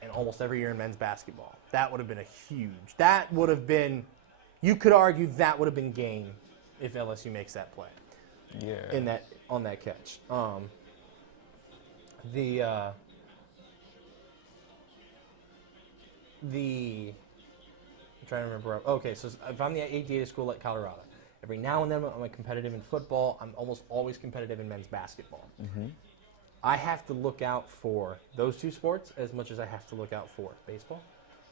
and almost every year in men's basketball. That would have been you could argue that would have been game if LSU makes that play. On that catch. I'm trying to remember. Okay, so if I'm the AD at a school like Colorado, every now and then I'm competitive in football. I'm almost always competitive in men's basketball. I have to look out for those 2 sports as much as I have to look out for baseball,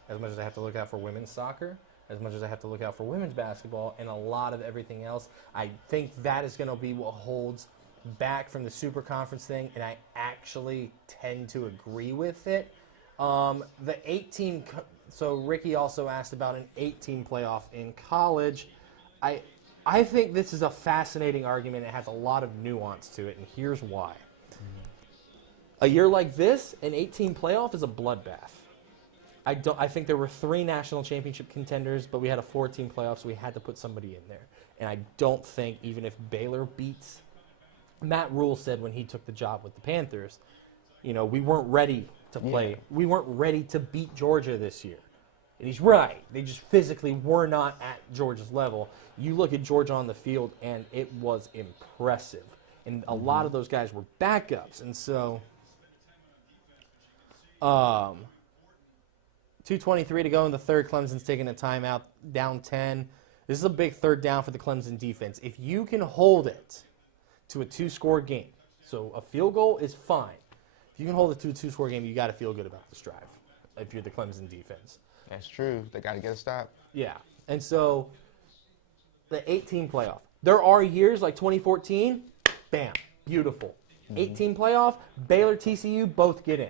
as much as I have to look out for women's soccer, as much as I have to look out for women's basketball, and a lot of everything else. I think that is going to be what holds back from the super conference thing, and I actually tend to agree with it. The 8-team. So Ricky also asked about an 8-team playoff in college. I think this is a fascinating argument. It has a lot of nuance to it, and here's why. A year like this, an 18 playoff is a bloodbath. I think there were 3 national championship contenders, but we had a 4-team playoff, so we had to put somebody in there. And I don't think, even if Baylor beats, Matt Rule said when he took the job with the Panthers, we weren't ready to play. Yeah. We weren't ready to beat Georgia this year. And he's right. They just physically were not at Georgia's level. You look at Georgia on the field, and it was impressive. And a lot of those guys were backups. And so, 2:23 to go in the third. Clemson's taking a timeout, down 10. This is a big third down for the Clemson defense. If you can hold it to a 2-score game, so a field goal is fine. If you can hold it to a 2-score game, you got to feel good about this drive if you're the Clemson defense. That's true. They got to get a stop. Yeah. And so the 18 playoff. There are years like 2014, bam, beautiful. 18 playoff, Baylor, TCU both get in.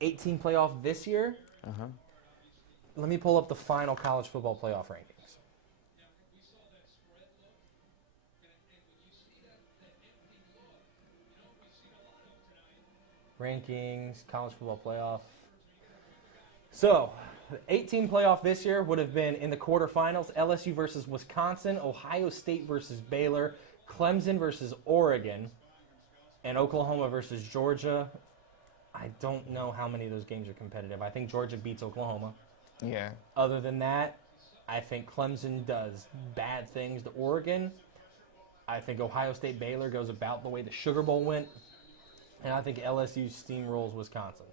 18 playoff this year. Let me pull up the final college football playoff rankings. Rankings, college football playoff. So, the 18 playoff this year would have been in the quarterfinals, LSU versus Wisconsin, Ohio State versus Baylor, Clemson versus Oregon, and Oklahoma versus Georgia. I don't know how many of those games are competitive. I think Georgia beats Oklahoma. Yeah. Other than that, I think Clemson does bad things to Oregon. I think Ohio State Baylor goes about the way the Sugar Bowl went. And I think LSU steamrolls Wisconsin.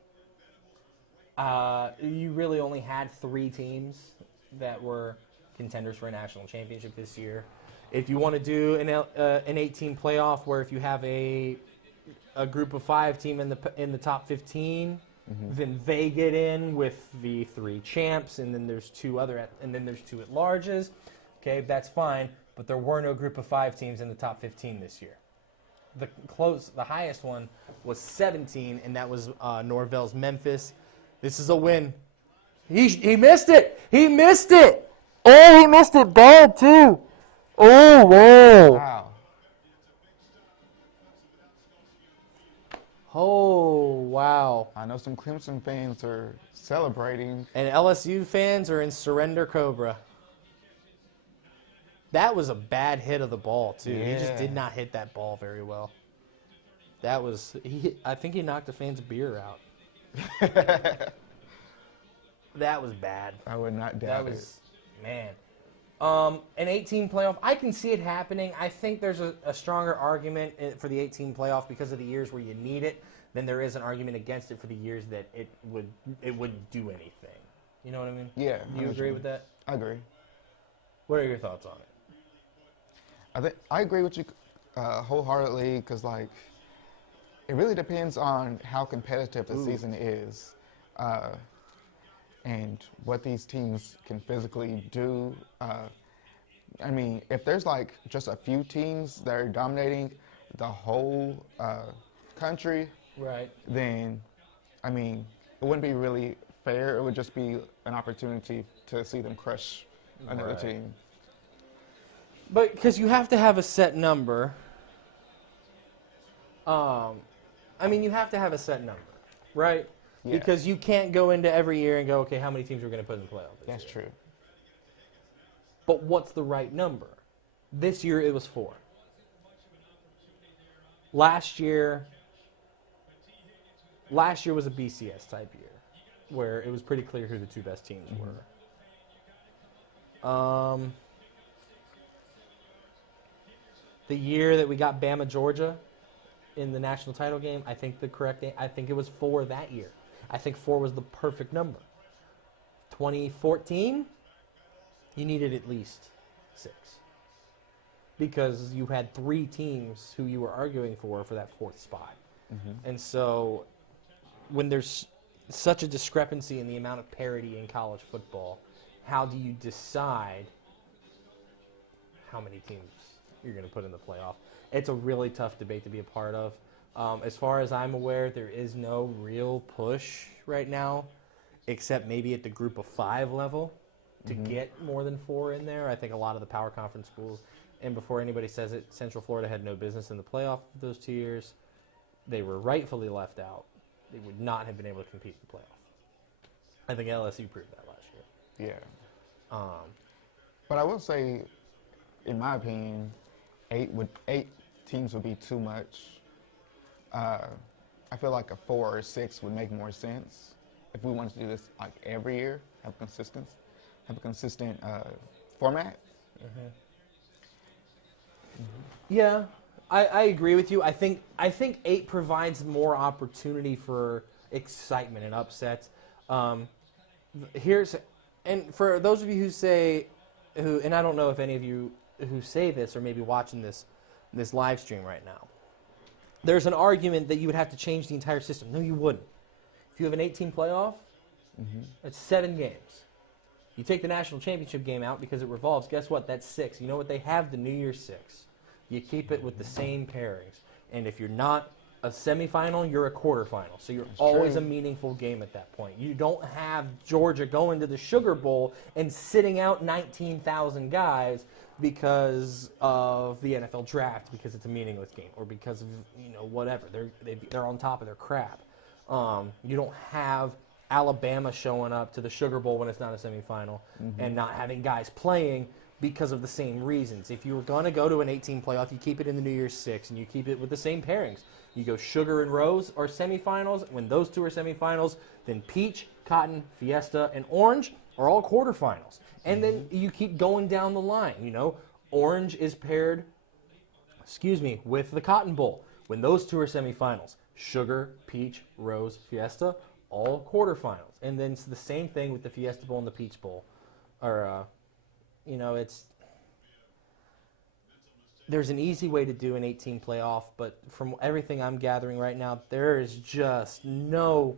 You really only had 3 teams that were contenders for a national championship this year. If you want to do an 18 playoff where if you have a group of 5 team in the top 15, then they get in with the 3 champs, and then there's 2 at larges. Okay, that's fine, but there were no group of 5 teams in the top 15 this year. The highest one was 17, and that was Norvell's Memphis. This is a win. He missed it. He missed it. Oh, he missed it bad too. Oh, wow. Wow. Oh, wow. I know some Clemson fans are celebrating. And LSU fans are in surrender cobra. That was a bad hit of the ball, too. He just Yeah. did not hit that ball very well. I think he knocked a fan's beer out. That was bad. I would not That doubt was, man. An 18 playoff, I can see it happening. I think there's a stronger argument for the 18 playoff because of the years where you need it than there is an argument against it for the years that it wouldn't do anything. You know what I mean? it. Yeah. Do you agree with that? I agree. What are your thoughts on it? I agree with you wholeheartedly because, like, it really depends on how competitive the season is and what these teams can physically do. I mean, if there's, like, just a few teams that are dominating the whole country, Right. then, I mean, it wouldn't be really fair. It would just be an opportunity to see them crush another Right. team. But because you have to have a set number. You have to have a set number, right? Yeah. Because you can't go into every year and go, okay, how many teams are going to put in the playoff this That's year? true. But what's the right number? This year it was 4. Last year was a BCS type year, where it was pretty clear who the 2 best teams were. The year that we got Bama, Georgia in the national title game, I think it was 4 that year. I think 4 was the perfect number. 2014, you needed at least 6. Because you had 3 teams who you were arguing for that 4th spot. And so when there's such a discrepancy in the amount of parity in college football, how do you decide how many teams you're going to put in the playoff? It's a really tough debate to be a part of. As far as I'm aware, there is no real push right now, except maybe at the group of 5 level. to get more than 4 in there. I think a lot of the power conference schools, and before anybody says it, Central Florida had no business in the playoff those 2 years. They were rightfully left out. They would not have been able to compete in the playoff. I think LSU proved that last year. Yeah. But I will say, in my opinion, 8 teams would be too much. I feel like a 4 or 6 would make more sense if we wanted to do this like every year, have a consistent format. Yeah, I agree with you. I think 8 provides more opportunity for excitement and upsets. And for those of you who say, and I don't know if any of you who say this or maybe watching this live stream right now, there's an argument that you would have to change the entire system. No, you wouldn't. If you have an 18 playoff, that's 7 games. You take the national championship game out because it revolves. Guess what? That's 6. You know what? They have the New Year's 6. You keep it with the same pairings. And if you're not a semifinal, you're a quarterfinal. So you're always a meaningful game at that point. You don't have Georgia going to the Sugar Bowl and sitting out 19,000 guys because of the NFL draft, because it's a meaningless game, or because of whatever. They're on top of their crap. You don't have Alabama showing up to the Sugar Bowl when it's not a semifinal and not having guys playing because of the same reasons. If you were going to go to an 18 playoff, you keep it in the New Year's 6 and you keep it with the same pairings. You go Sugar and Rose are semifinals. When those 2 are semifinals, then Peach, Cotton, Fiesta, and Orange are all quarterfinals. And then you keep going down the line. Orange is paired, with the Cotton Bowl. When those 2 are semifinals, Sugar, Peach, Rose, Fiesta, all quarterfinals. And then it's the same thing with the Fiesta Bowl and the Peach Bowl. There's an easy way to do an 18 playoff, but from everything I'm gathering right now, there is just no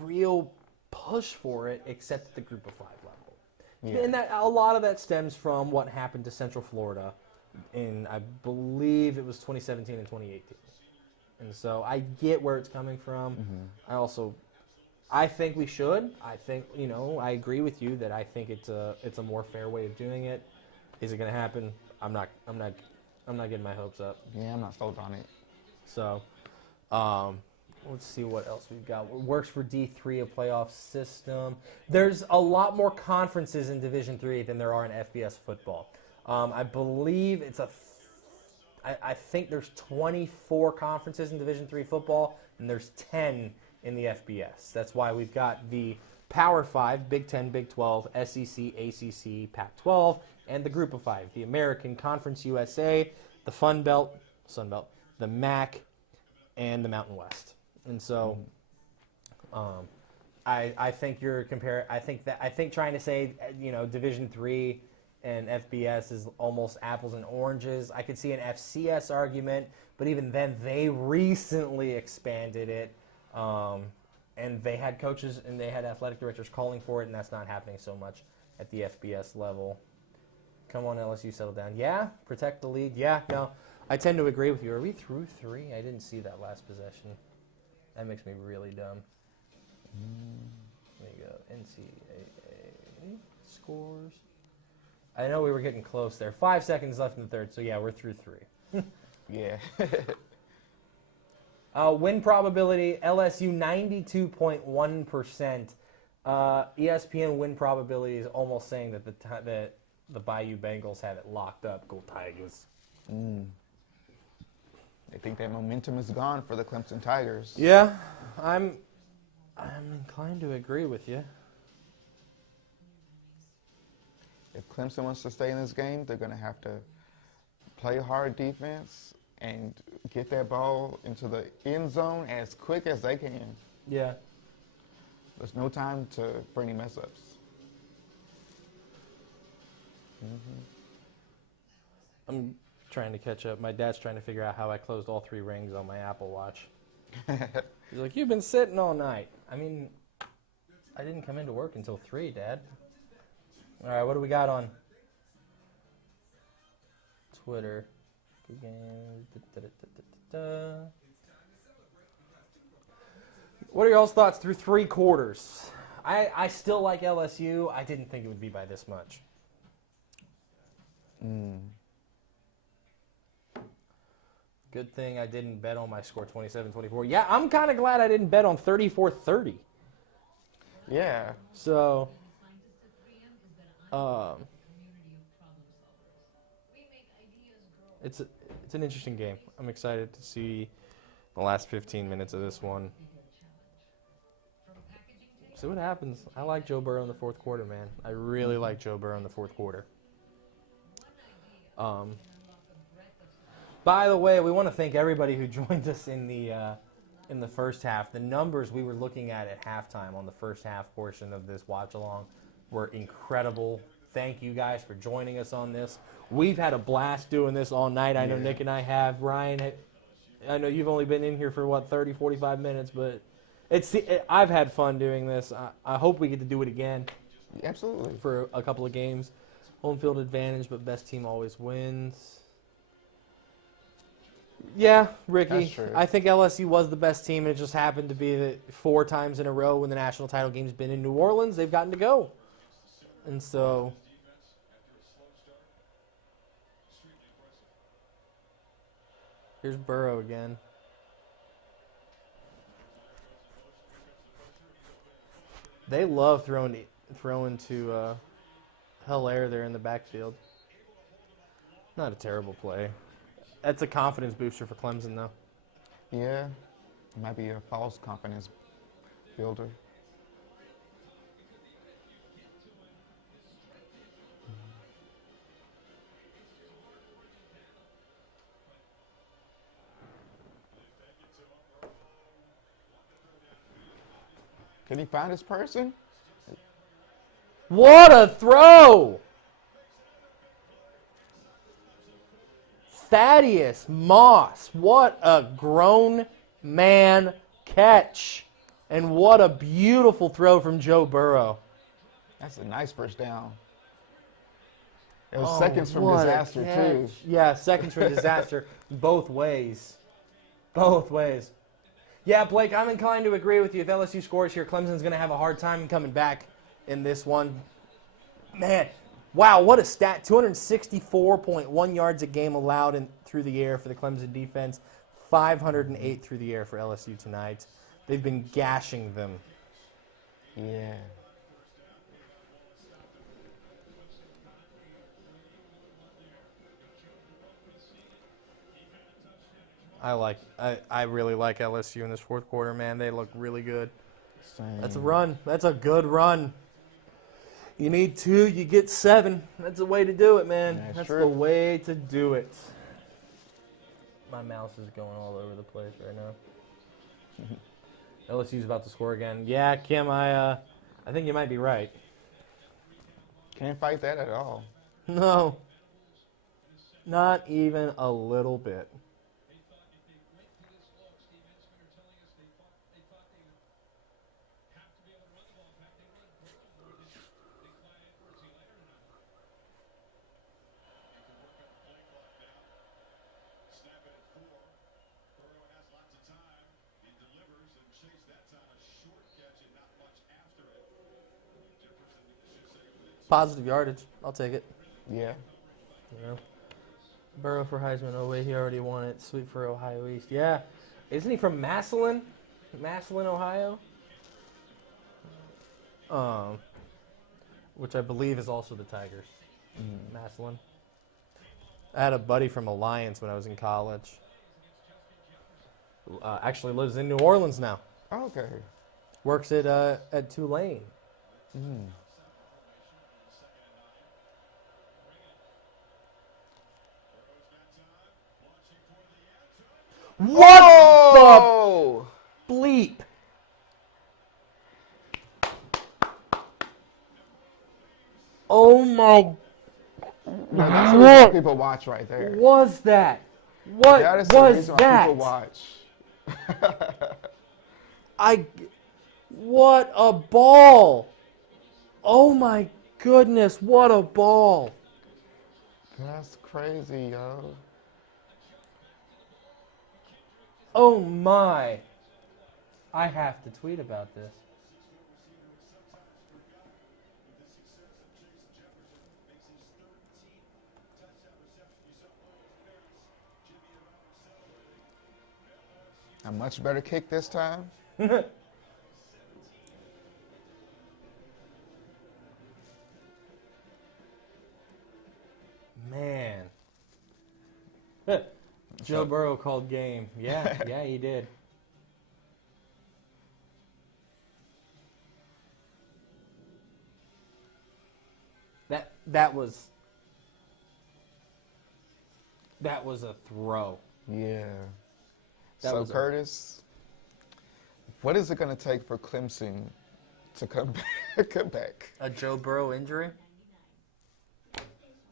real push for it except at the Group of 5 level. Yeah. And a lot of that stems from what happened to Central Florida in, I believe it was 2017 and 2018. And so I get where it's coming from. I think we should. I think, I agree with you that I think it's a more fair way of doing it. Is it going to happen? I'm not getting my hopes up. Yeah, I'm not sold on it. So, let's see what else we've got. What works for D3, a playoff system. There's a lot more conferences in Division III than there are in FBS football. I believe I think there's 24 conferences in Division III football, and there's 10 in the FBS. That's why we've got the Power 5, Big 10, Big 12, SEC, ACC, Pac-12, and the Group of 5, the American Conference USA, the Sun Belt, the MAC, and the Mountain West. And so, I think you're comparing. I think trying to say Division III and FBS is almost apples and oranges. I could see an FCS argument, but even then, they recently expanded it. And they had coaches and they had athletic directors calling for it, and that's not happening so much at the FBS level. Come on, LSU, settle down. Yeah, protect the lead. Yeah, no, I tend to agree with you. Are we through 3? I didn't see that last possession. That makes me really dumb. There you go. NCAA scores. I know we were getting close there. 5 seconds left in the third, so yeah, we're through 3. Yeah. Win probability, LSU 92.1%. ESPN win probability is almost saying that the Bayou Bengals have it locked up. Go Tigers. They think that momentum is gone for the Clemson Tigers. Yeah, I'm inclined to agree with you. If Clemson wants to stay in this game, they're going to have to play hard defense and get that ball into the end zone as quick as they can. Yeah. There's no time for any mess-ups. I'm trying to catch up. My dad's trying to figure out how I closed all 3 rings on my Apple Watch. He's like, you've been sitting all night. I mean, I didn't come into work until 3, Dad. All right, what do we got on Twitter? What are y'all's thoughts through 3 quarters? I still like LSU. I didn't think it would be by this much. Good thing I didn't bet on my score 27-24. Yeah, I'm kind of glad I didn't bet on 34-30. Yeah. So, it's an interesting game. I'm excited to see the last 15 minutes of this one. See what happens. I like Joe Burrow in the fourth quarter, man. I really like Joe Burrow in the fourth quarter. By the way, we want to thank everybody who joined us in the first half. The numbers we were looking at halftime on the first half portion of this watch along were incredible. Thank you guys for joining us on this. We've had a blast doing this all night. I know Nick and I have. Ryan, I know you've only been in here for 30, 45 minutes, but I've had fun doing this. I hope we get to do it again. Absolutely. For a couple of games. Home field advantage, but best team always wins. Yeah, Ricky. That's true. I think LSU was the best team. It just happened to be that 4 times in a row when the national title game's been in New Orleans, they've gotten to go. And so here's Burrow again. They love throwing to Hilaire there in the backfield. Not a terrible play. That's a confidence booster for Clemson, though. Yeah. It might be a false confidence builder. Can he find his person? What a throw! Thaddeus Moss. What a grown man catch. And what a beautiful throw from Joe Burrow. That's a nice first down. It was seconds from disaster, too. Yeah, seconds from disaster both ways. Both ways. Yeah, Blake, I'm inclined to agree with you. If LSU scores here, Clemson's going to have a hard time coming back in this one. Man, wow, what a stat. 264.1 yards a game allowed through the air for the Clemson defense. 508 through the air for LSU tonight. They've been gashing them. Yeah. I really like LSU in this fourth quarter, man. They look really good. Same. That's a run. That's a good run. You need 2, you get 7. That's the way to do it, man. That's true. the way to do it. My mouse is going all over the place right now. LSU's about to score again. Yeah, Kim, I think you might be right. Can't fight that at all. No. Not even a little bit. Positive yardage. I'll take it. Yeah. You know, Burrow for Heisman. Oh, wait, he already won it. Sweet for Ohio East. Yeah. Isn't he from Massillon? Massillon, Ohio? Which I believe is also the Tigers. Massillon. I had a buddy from Alliance when I was in college. Actually lives in New Orleans now. Okay. Works at Tulane. What Oh! the bleep? Oh my! No, that's the reason people watch right there. Was that? What That is the was reason why that? people watch. What a ball! Oh my goodness! What a ball! That's crazy, yo. Oh my! I have to tweet about this. A much better kick this time. Man. Joe Burrow called game. Yeah, yeah, he did. That was a throw. Yeah. That So was Kurtis, what is it going to take for Clemson to come back? Come back? A Joe Burrow injury?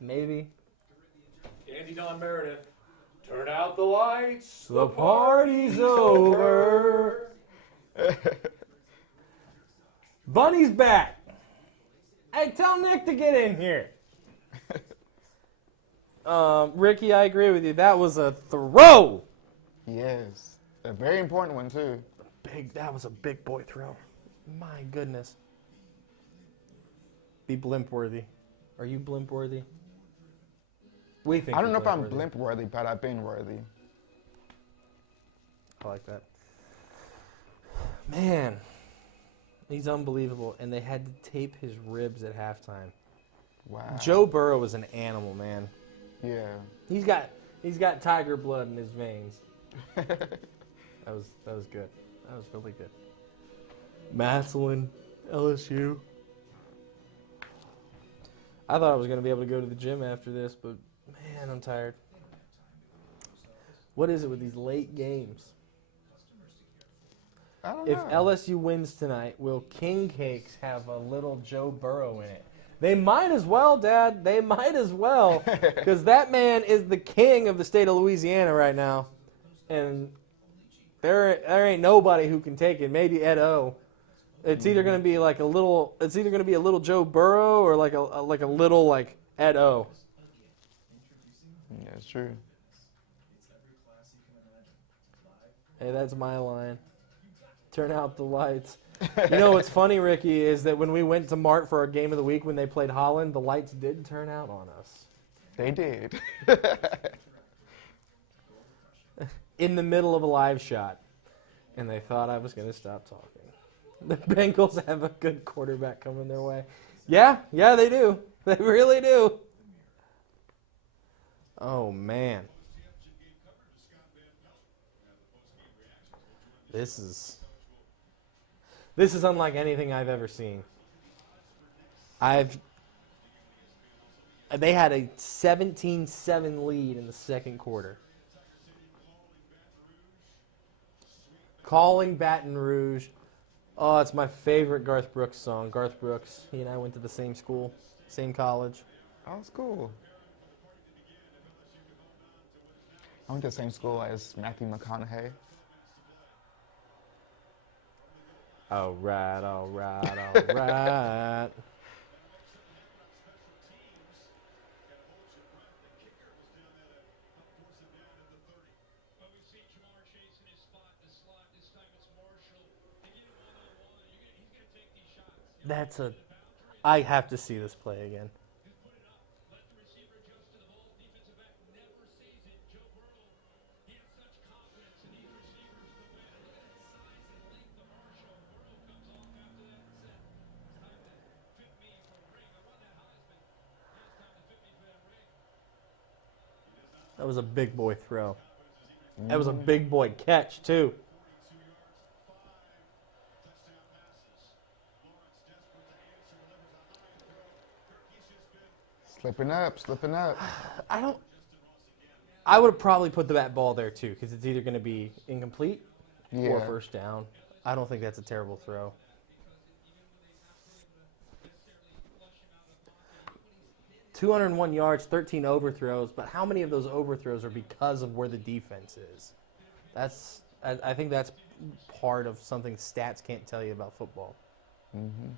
Maybe. Andy Don Meredith, turn out the lights. The party's over. Bunny's back. Hey, tell Nick to get in here. Ricky, I agree with you. That was a throw. Yes. A very important one, too. That was a big boy throw. My goodness. Be blimp worthy. Are you blimp worthy? We think I don't know you're if I'm worthy. blimp worthy, but I've been worthy. I like that. Man, he's unbelievable, and they had to tape his ribs at halftime. Wow. Joe Burrow is an animal, man. Yeah. He's got tiger blood in his veins. That was good. That was really good. Massillon, LSU. I thought I was going to be able to go to the gym after this, but man, I'm tired. What is it with these late games? I don't If know. LSU wins tonight, will King Cakes have a little Joe Burrow in it? They might as well, Dad. They might as well. Because that man is the king of the state of Louisiana right now. And there ain't nobody who can take it. Maybe Ed O. It's either going to be like a little. It's either going to be a little Joe Burrow or like a little like Ed O. Yeah, it's true. Hey, that's my line. Turn out the lights. You know what's funny, Ricky, is that when we went to Mart for our game of the week when they played Holland, the lights did turn out on us. They did. In the middle of a live shot. And they thought I was going to stop talking. The Bengals have a good quarterback coming their way. Yeah, they do. They really do. Oh, man. This is unlike anything I've ever seen. They had a 17-7 lead in the second quarter. Calling Baton Rouge. Oh, it's my favorite Garth Brooks song. Garth Brooks. He and I went to the same school, same college. Oh, it's cool. I went to the same school as Matthew McConaughey. All right, all right, all right. I have to see this play again. That was a big boy throw. That was a big boy catch, too. Slipping up. I would have probably put that ball there, too, because it's either going to be incomplete or Yeah. first down. I don't think that's a terrible throw. .201 yards, 13 overthrows, but how many of those overthrows are because of where the defense is? I think that's part of something stats can't tell you about football. Mm-hmm.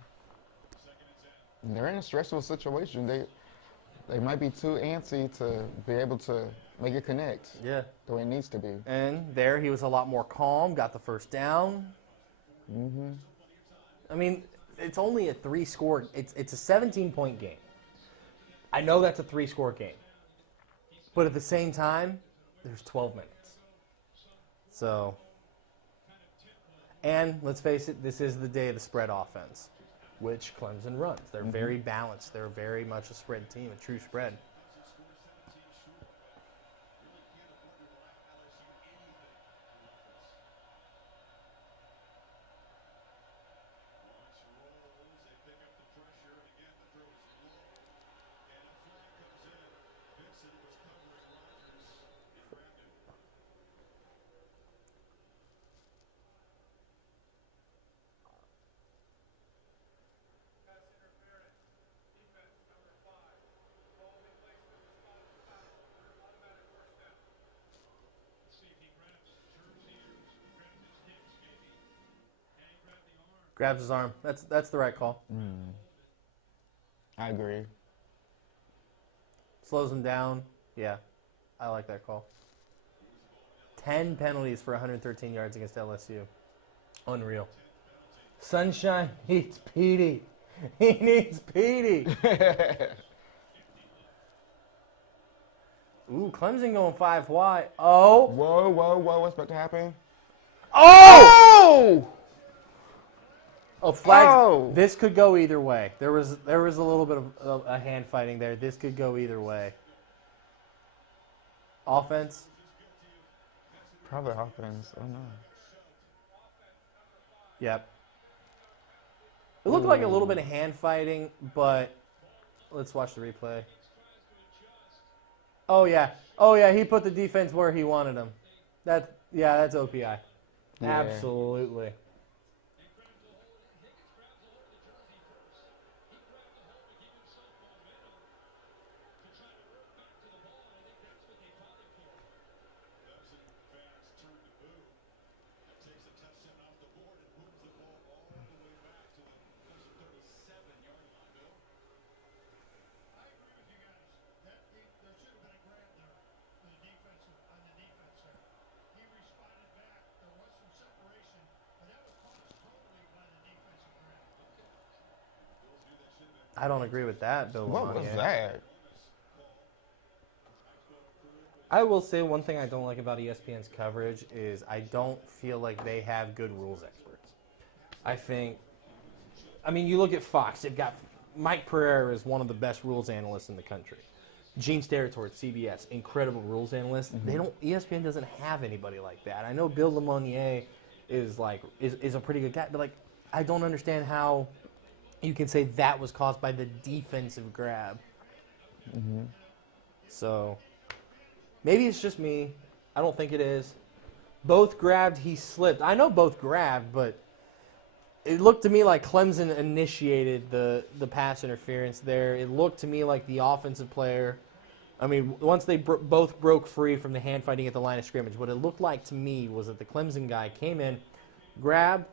They're in a stressful situation. They might be too antsy to be able to make it connect. Yeah. The way it needs to be. And there he was a lot more calm, got the first down. Mm-hmm. I mean, it's only a three-score. It's a 17-point game. I know that's a three-score game. But at the same time, there's 12 minutes. So, And let's face it, this is the day of the spread offense, which Clemson runs. They're very balanced. They're very much a spread team, a true spread. Grabs his arm. That's the right call. I agree. Slows him down. Yeah, I like that call. 10 penalties for 113 yards against LSU. Unreal. Sunshine needs Petey. He needs Petey. Ooh, Clemson going 5 wide. Oh. Whoa, whoa, whoa. What's about to happen? Oh! Oh, flags. Oh! This could go either way. There was a little bit of a hand fighting there. This could go either way. Offense. Probably offense. Oh, no. Yep. It looked like a little bit of hand fighting, but let's watch the replay. Oh, yeah. Oh, yeah, he put the defense where he wanted him. That's OPI. Yeah. Absolutely. I don't agree with that, Bill. What was that? I will say one thing I don't like about ESPN's coverage is I don't feel like they have good rules experts. I mean, you look at Fox, they've got Mike Pereira is one of the best rules analysts in the country. Gene Steratore at CBS, incredible rules analyst. ESPN doesn't have anybody like that. I know Bill Lemonnier is a pretty good guy, but like I don't understand how you can say that was caused by the defensive grab. So maybe it's just me. I don't think it is. Both grabbed, he slipped. I know both grabbed, but it looked to me like Clemson initiated the pass interference there. It looked to me like the offensive player, I mean, once they both broke free from the hand fighting at the line of scrimmage, what it looked like to me was that the Clemson guy came in, grabbed,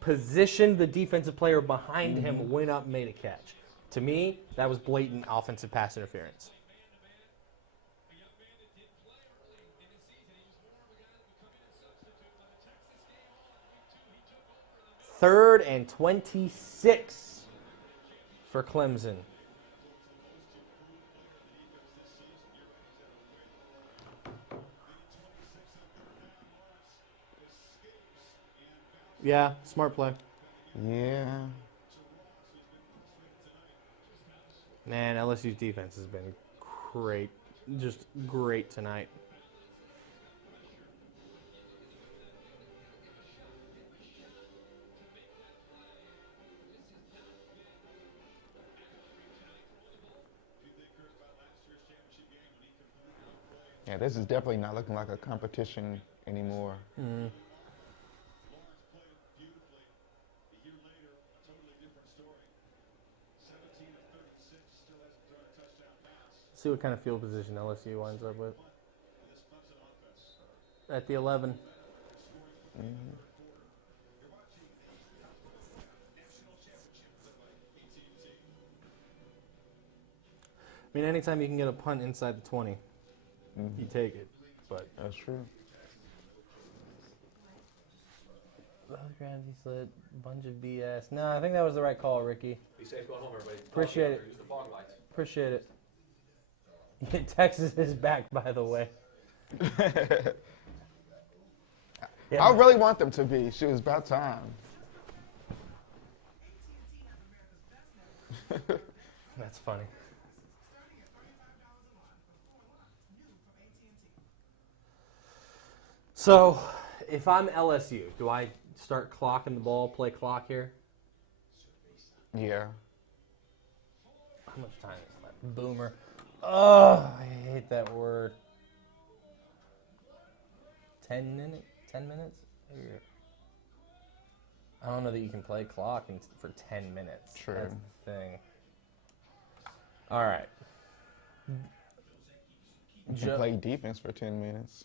positioned the defensive player behind him, went up, made a catch. To me, that was blatant offensive pass interference. Third and 26 for Clemson. Yeah, smart play. Yeah. Man, LSU's defense has been great. Just great tonight. Yeah, this is definitely not looking like a competition anymore. See what kind of field position LSU winds up with. At the 11. I mean, anytime you can get a punt inside the 20, you take it. But That's true. gravity slip, bunch of BS. No, I think that was the right call, Ricky. Be safe going home, everybody. Appreciate it. Use the fog lights. Appreciate it. Texas is back, by the way. Yeah, I really want them to be. She was about time. that's funny. So, if I'm LSU, do I start clocking the ball, play clock here? Yeah. How much time is left? Boomer. Oh, I hate that word. 10 minutes? 10 minutes? Here. I don't know that you can play clock for 10 minutes. True. That's the thing. All right. You can play defense for 10 minutes.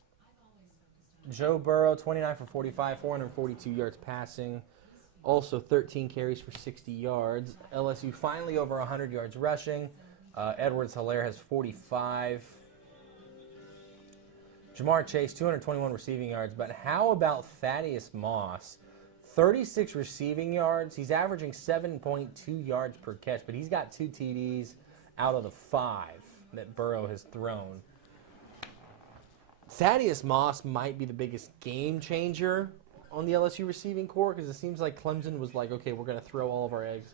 Joe Burrow, 29 for 45, 442 yards passing. Also 13 carries for 60 yards. LSU finally over 100 yards rushing. Edwards-Helaire has 45. Jamar Chase, 221 receiving yards. But how about Thaddeus Moss? 36 receiving yards. He's averaging 7.2 yards per catch, but he's got 2 TDs out of the 5 that Burrow has thrown. Thaddeus Moss might be the biggest game changer on the LSU receiving corps because it seems like Clemson was like, okay, we're going to throw all of our eggs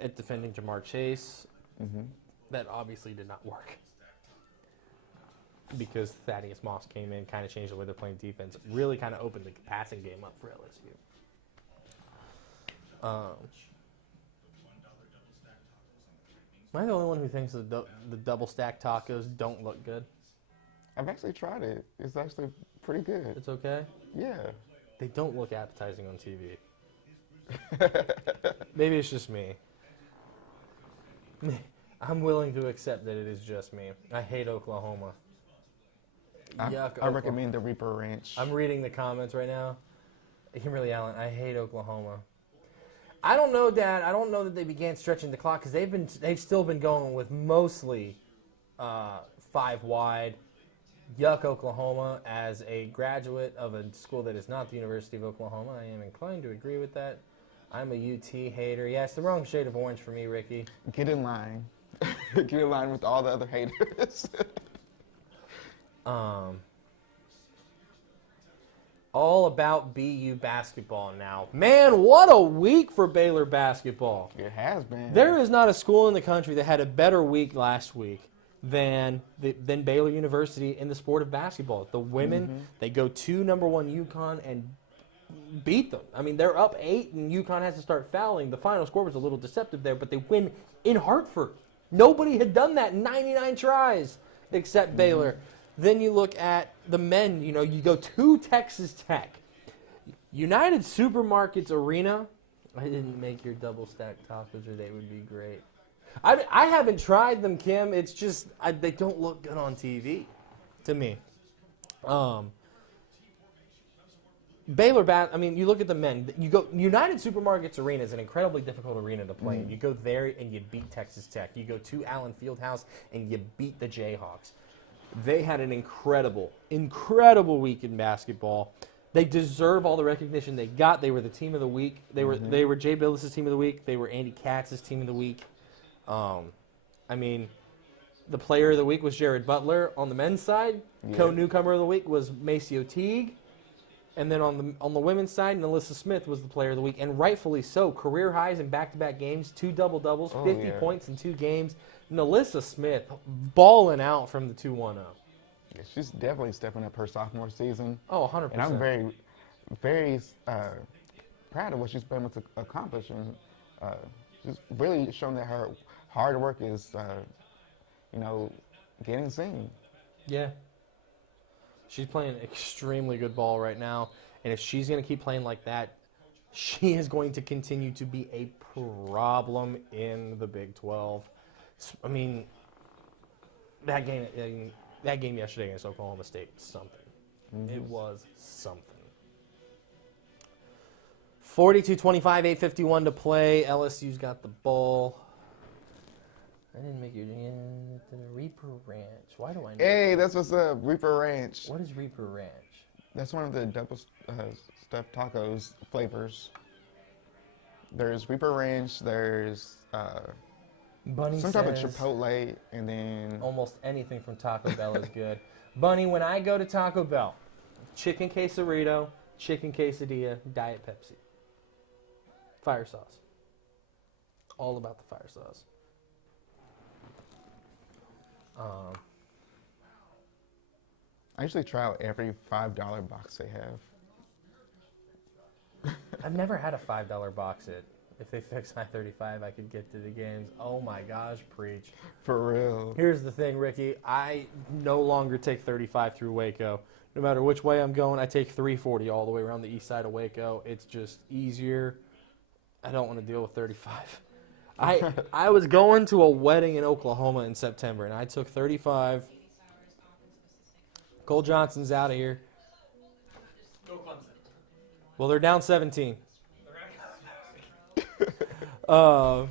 at defending Jamar Chase. Mm-hmm. That obviously did not work because Thaddeus Moss came in, kind of changed the way they're playing defense, really kind of opened the passing game up for LSU. Am I the only one who thinks the double stack tacos don't look good? I've actually tried it. It's actually pretty good. It's okay? Yeah. They don't look appetizing on TV. Maybe it's just me. I'm willing to accept that it is just me. I hate Oklahoma. Yuck, I recommend the Reaper Ranch. I'm reading the comments right now. Kimberly Allen, I hate Oklahoma. I don't know, Dad. I don't know that they began stretching the clock because they've still been going with mostly 5 wide. Yuck, Oklahoma. As a graduate of a school that is not the University of Oklahoma, I am inclined to agree with that. I'm a UT hater. Yeah, it's the wrong shade of orange for me, Ricky. Get in line. Get in line with all the other haters. All about BU basketball now. Man, what a week for Baylor basketball. It has been. There is not a school in the country that had a better week last week than Baylor University in the sport of basketball. The women, they go to number 1 UConn and beat them. I mean, they're up 8 and UConn has to start fouling. The final score was a little deceptive there, but they win in Hartford. Nobody had done that in 99 tries except Baylor. Then you look at the men, you go to Texas Tech. United Supermarkets Arena. I didn't make your double stack tacos or they would be great. I haven't tried them, Kim. It's just, they don't look good on TV to me. Baylor, you look at the men. You go United Supermarkets Arena is an incredibly difficult arena to play in. You go there and you beat Texas Tech. You go to Allen Fieldhouse and you beat the Jayhawks. They had an incredible week in basketball. They deserve all the recognition they got. They were the team of the week. They were Jay Billis' team of the week. They were Andy Katz's team of the week. The player of the week was Jared Butler on the men's side. Yeah. Co-newcomer of the week was Maceo Teague. And then on the women's side, Alyssa Smith was the player of the week, and rightfully so. Career highs in back-to-back games, 2 double-doubles, 50 points in 2 games. Alyssa Smith balling out from the 2-1-0. Yeah, she's definitely stepping up her sophomore season. Oh, 100%. And I'm very, very proud of what she's been able to accomplish. And she's really shown that her hard work is, getting seen. Yeah. She's playing extremely good ball right now. And if she's going to keep playing like that, she is going to continue to be a problem in the Big 12. I mean, that game yesterday against Oklahoma State was something. It was something. 42-25, 8:51 to play. LSU's got the ball. I didn't make you the Reaper Ranch. Why do I know? Hey, that's what's up, Reaper Ranch. What is Reaper Ranch? That's one of the double stuffed tacos flavors. There's Reaper Ranch. There's Bunny some says type of Chipotle, and then almost anything from Taco Bell is good. Bunny, when I go to Taco Bell, chicken quesarito, chicken quesadilla, Diet Pepsi. Fire sauce. All about the fire sauce. I usually try out every $5 box they have. I've never had a $5 box it. If they fix I-35, I could get to the games. Oh my gosh, preach. For real. Here's the thing, Ricky. I no longer take 35 through Waco. No matter which way I'm going, I take 340 all the way around the east side of Waco. It's just easier. I don't want to deal with 35. I was going to a wedding in Oklahoma in September, and I took 35. Cole Johnson's out of here. Go Clemson. Well, they're down 17. I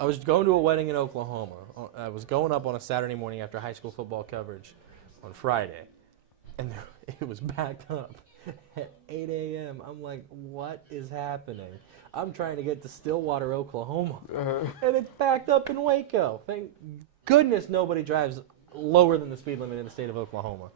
was going to a wedding in Oklahoma. I was going up on a Saturday morning after high school football coverage on Friday, and it was backed up at 8 a.m. I'm like, what is happening? I'm trying to get to Stillwater, Oklahoma, and it's backed up in Waco. Thank goodness nobody drives lower than the speed limit in the state of Oklahoma.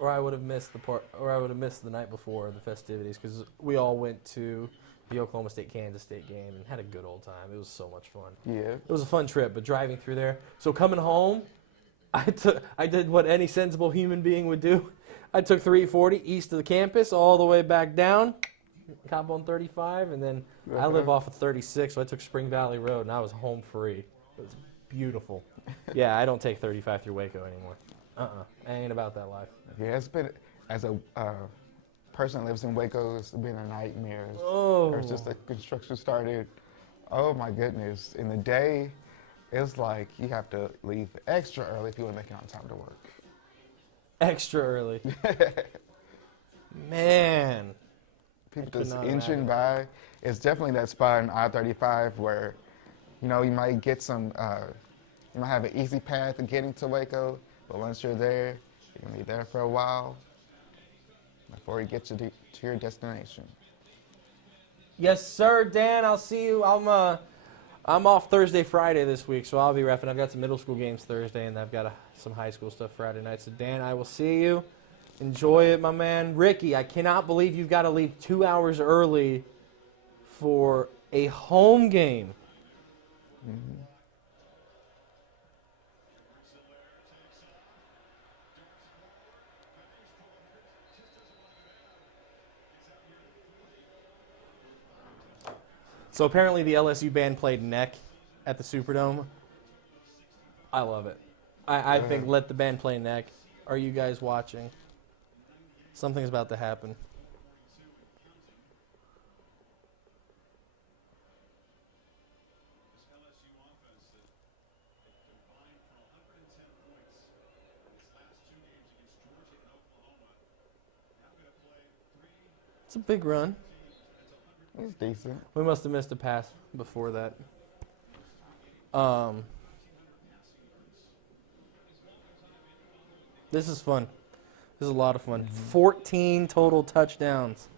Or I would have missed the night before the festivities, because we all went to the Oklahoma State-Kansas State game and had a good old time. It was so much fun. Yeah. It was a fun trip, but driving through there. So coming home, I did what any sensible human being would do. I took 340 east of the campus all the way back down, hop on 35, and then I live off of 36, so I took Spring Valley Road, and I was home free. It was beautiful. Yeah, I don't take 35 through Waco anymore. I ain't about that life. Yeah, it's been, as a person that lives in Waco, it's been a nightmare. Oh. Ever since the construction started, oh my goodness. In the day, it's like you have to leave extra early if you want to make it on time to work. Extra early. Man. People just inching by. It's definitely that spot in I-35 where, you know, you might get some, you might have an easy path of getting to Waco, but once you're there, you're going to be there for a while before you get to your destination. Yes, sir, Dan. I'll see you. I'm off Thursday, Friday this week, so I'll be reffing. I've got some middle school games Thursday, and I've got some high school stuff Friday night. So, Dan, I will see you. Enjoy it, my man. Ricky, I cannot believe you've got to leave 2 hours early for a home game. Mm-hmm. So apparently the LSU band played Neck at the Superdome. I love it. I think let the band play Neck. Are you guys watching? Something's about to happen. It's a big run. It's decent. We must have missed a pass before that. This is fun. This is a lot of fun. 14 total touchdowns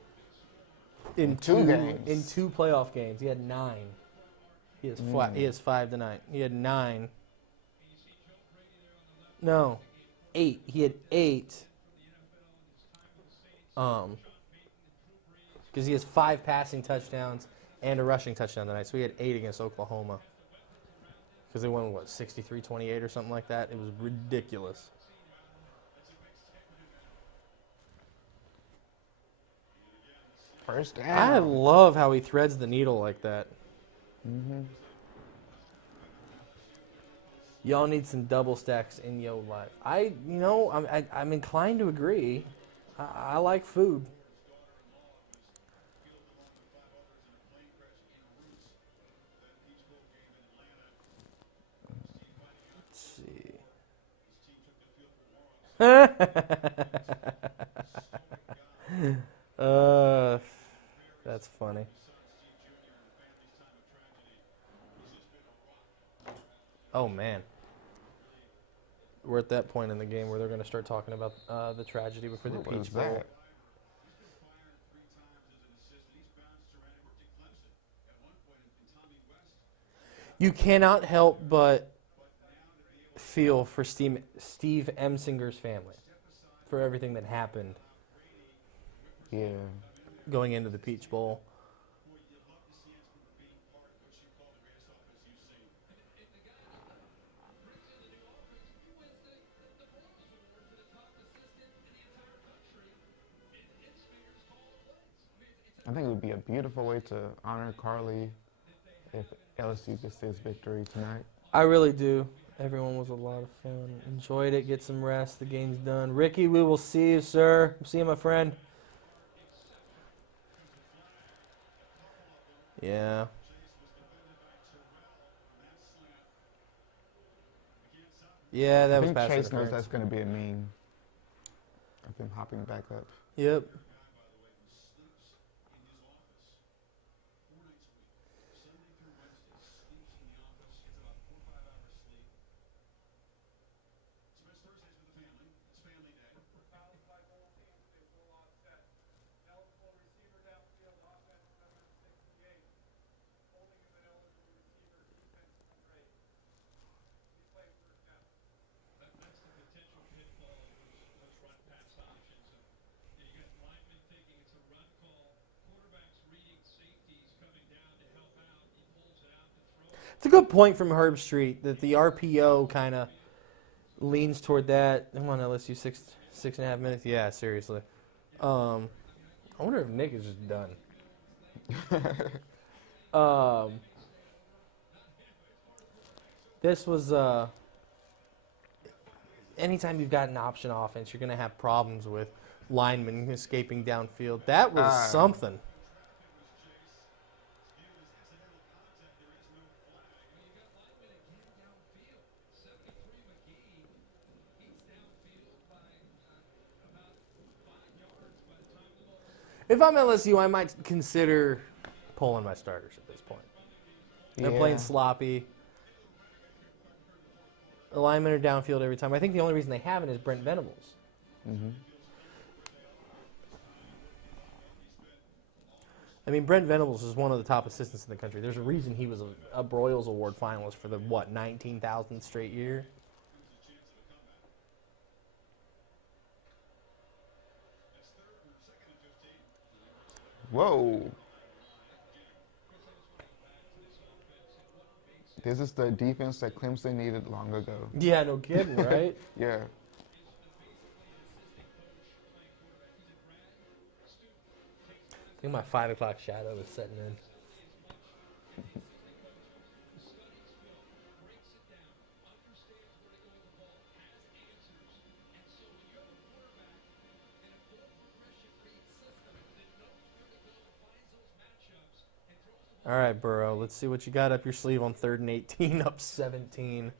in two games. In 2 playoff games. He had 9. He has 5 tonight. He had 9. No, 8. He had 8. Because he has 5 passing touchdowns and a rushing touchdown tonight. So he had 8 against Oklahoma. Because they won, 63-28 or something like that? It was ridiculous. First down. I love how he threads the needle like that. Mm-hmm. Y'all need some double stacks in your life. I'm inclined to agree. I like food. That's funny. Oh man, we're at that point in the game where they're going to start talking about the tragedy before the What was Peach Bowl. that? You cannot help but feel for Steve Emsinger's family. for everything that happened Yeah. going into the Peach Bowl. I think it would be a beautiful way to honor Carly if LSU gets this victory tonight. I really do. Everyone was a lot of fun. Enjoyed it. Get some rest. The game's done. Ricky, we will see you, sir. See you, my friend. Yeah. Yeah, that I was think pass Chase knows interference. that's going to be a meme of him hopping back up. Yep. It's a good point from Herb Street that the RPO kind of leans toward that. Come on, LSU, 6.5 minutes. Yeah, seriously. I wonder if Nick is just done. This was anytime you've got an option offense, you're going to have problems with linemen escaping downfield. That was something. If I'm LSU, I might consider pulling my starters at this point. They're playing sloppy. The linemen are downfield every time. I think the only reason they haven't is Brent Venables. Mm-hmm. I mean, Brent Venables is one of the top assistants in the country. There's a reason he was a Broyles Award finalist for the, 19,000th straight year? Whoa. This is the defense that Clemson needed long ago. Yeah, no kidding, right? Yeah. I think my 5 o'clock shadow is setting in. All right, Burrow, let's see what you got up your sleeve on 3rd and 18, up 17.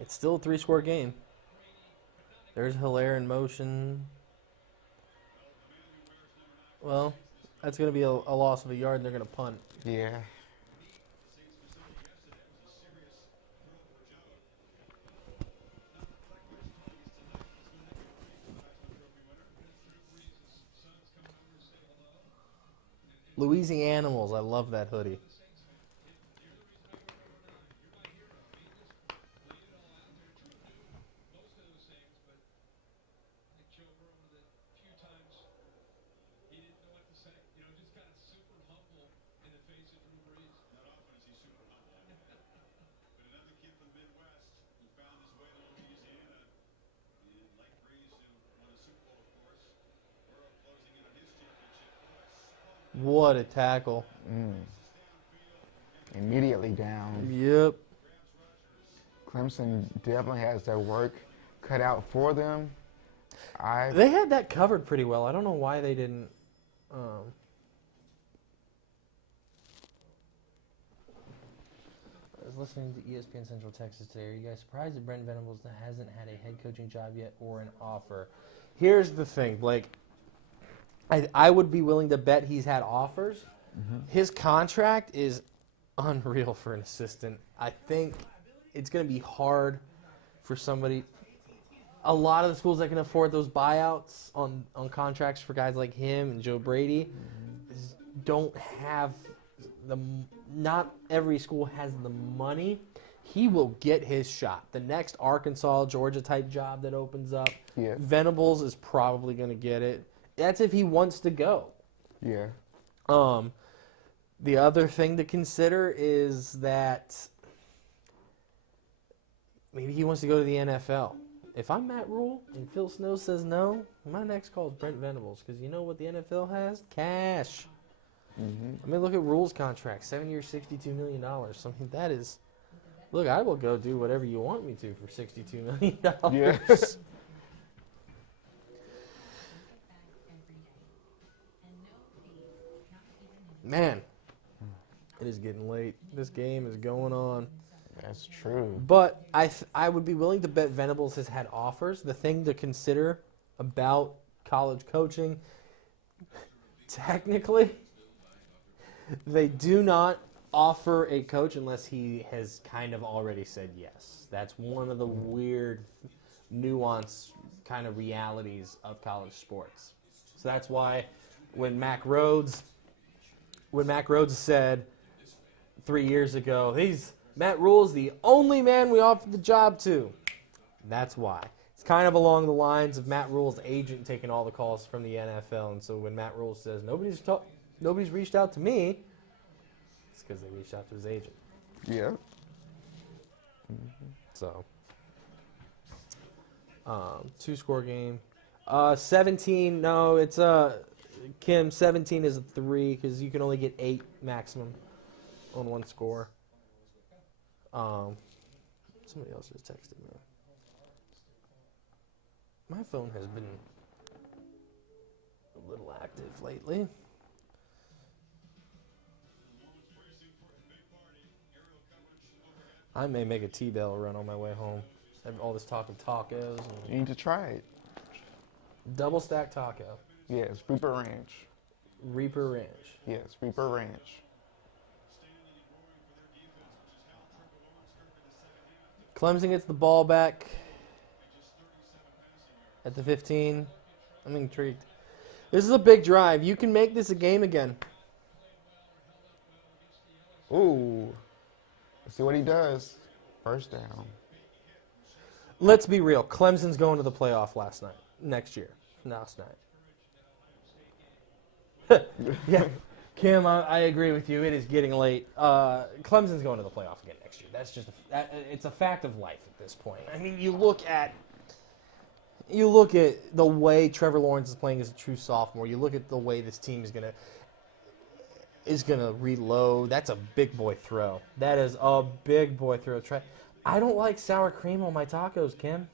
It's still a 3-score game. There's Hilaire in motion. Well, that's going to be a loss of a yard, and they're going to punt. Yeah. Louisianimals, I love that hoodie. What a tackle. Immediately down. Yep. Clemson definitely has their work cut out for them. They had that covered pretty well. I don't know why they didn't. I was listening to ESPN Central Texas today. Are you guys surprised that Brent Venables hasn't had a head coaching job yet or an offer? Here's the thing, Blake. I would be willing to bet he's had offers. Mm-hmm. His contract is unreal for an assistant. I think it's going to be hard for somebody. A lot of the schools that can afford those buyouts on contracts for guys like him and Joe Brady don't have the. Not every school has the money he will get his shot. The next Arkansas, Georgia type job that opens up, Yeah. Venables is probably going to get it. That's if he wants to go. Yeah. The other thing to consider is that maybe he wants to go to the NFL. If I'm Matt Rule and Phil Snow says no, my next call is Brent Venables, because you know what the NFL has? Cash. I mean, look at Rule's contract, 7 years, $62 million. Something that is, look, I will go do whatever you want me to for $62 million. Yes. Man, it is getting late. This game is going on. That's true. But I would be willing to bet Venables has had offers. The thing to consider about college coaching, technically, they do not offer a coach unless he has kind of already said yes. That's one of the weird, nuanced kind of realities of college sports. So that's why when Mack Rhodes said 3 years ago, Matt Rule's the only man we offered the job to. That's why. It's kind of along the lines of Matt Rule's agent taking all the calls from the NFL. And so when Matt Rule says, nobody's reached out to me, it's because they reached out to his agent. Yeah. So, 2-score game. 17, no, it's, Kim, 17 is a 3 because you can only get 8 maximum on one score. Somebody else just texted me. My phone has been a little active lately. I may make a T-Bell run on my way home. Have all this talk of tacos. You need to try it. Double stack taco. Yes, Reaper Ranch. Reaper Ranch. Yes, Reaper Ranch. Clemson gets the ball back at the 15. I'm intrigued. This is a big drive. You can make this a game again. Ooh. Let's see what he does. First down. Let's be real. Clemson's going to the playoff next year. Last night. Yeah. Kim, I agree with you. It is getting late. Clemson's going to the playoff again next year. That's just it's a fact of life at this point. I mean, you look at the way Trevor Lawrence is playing as a true sophomore. You look at the way this team is gonna reload. That's a big boy throw. That is a big boy throw. I don't like sour cream on my tacos, Kim.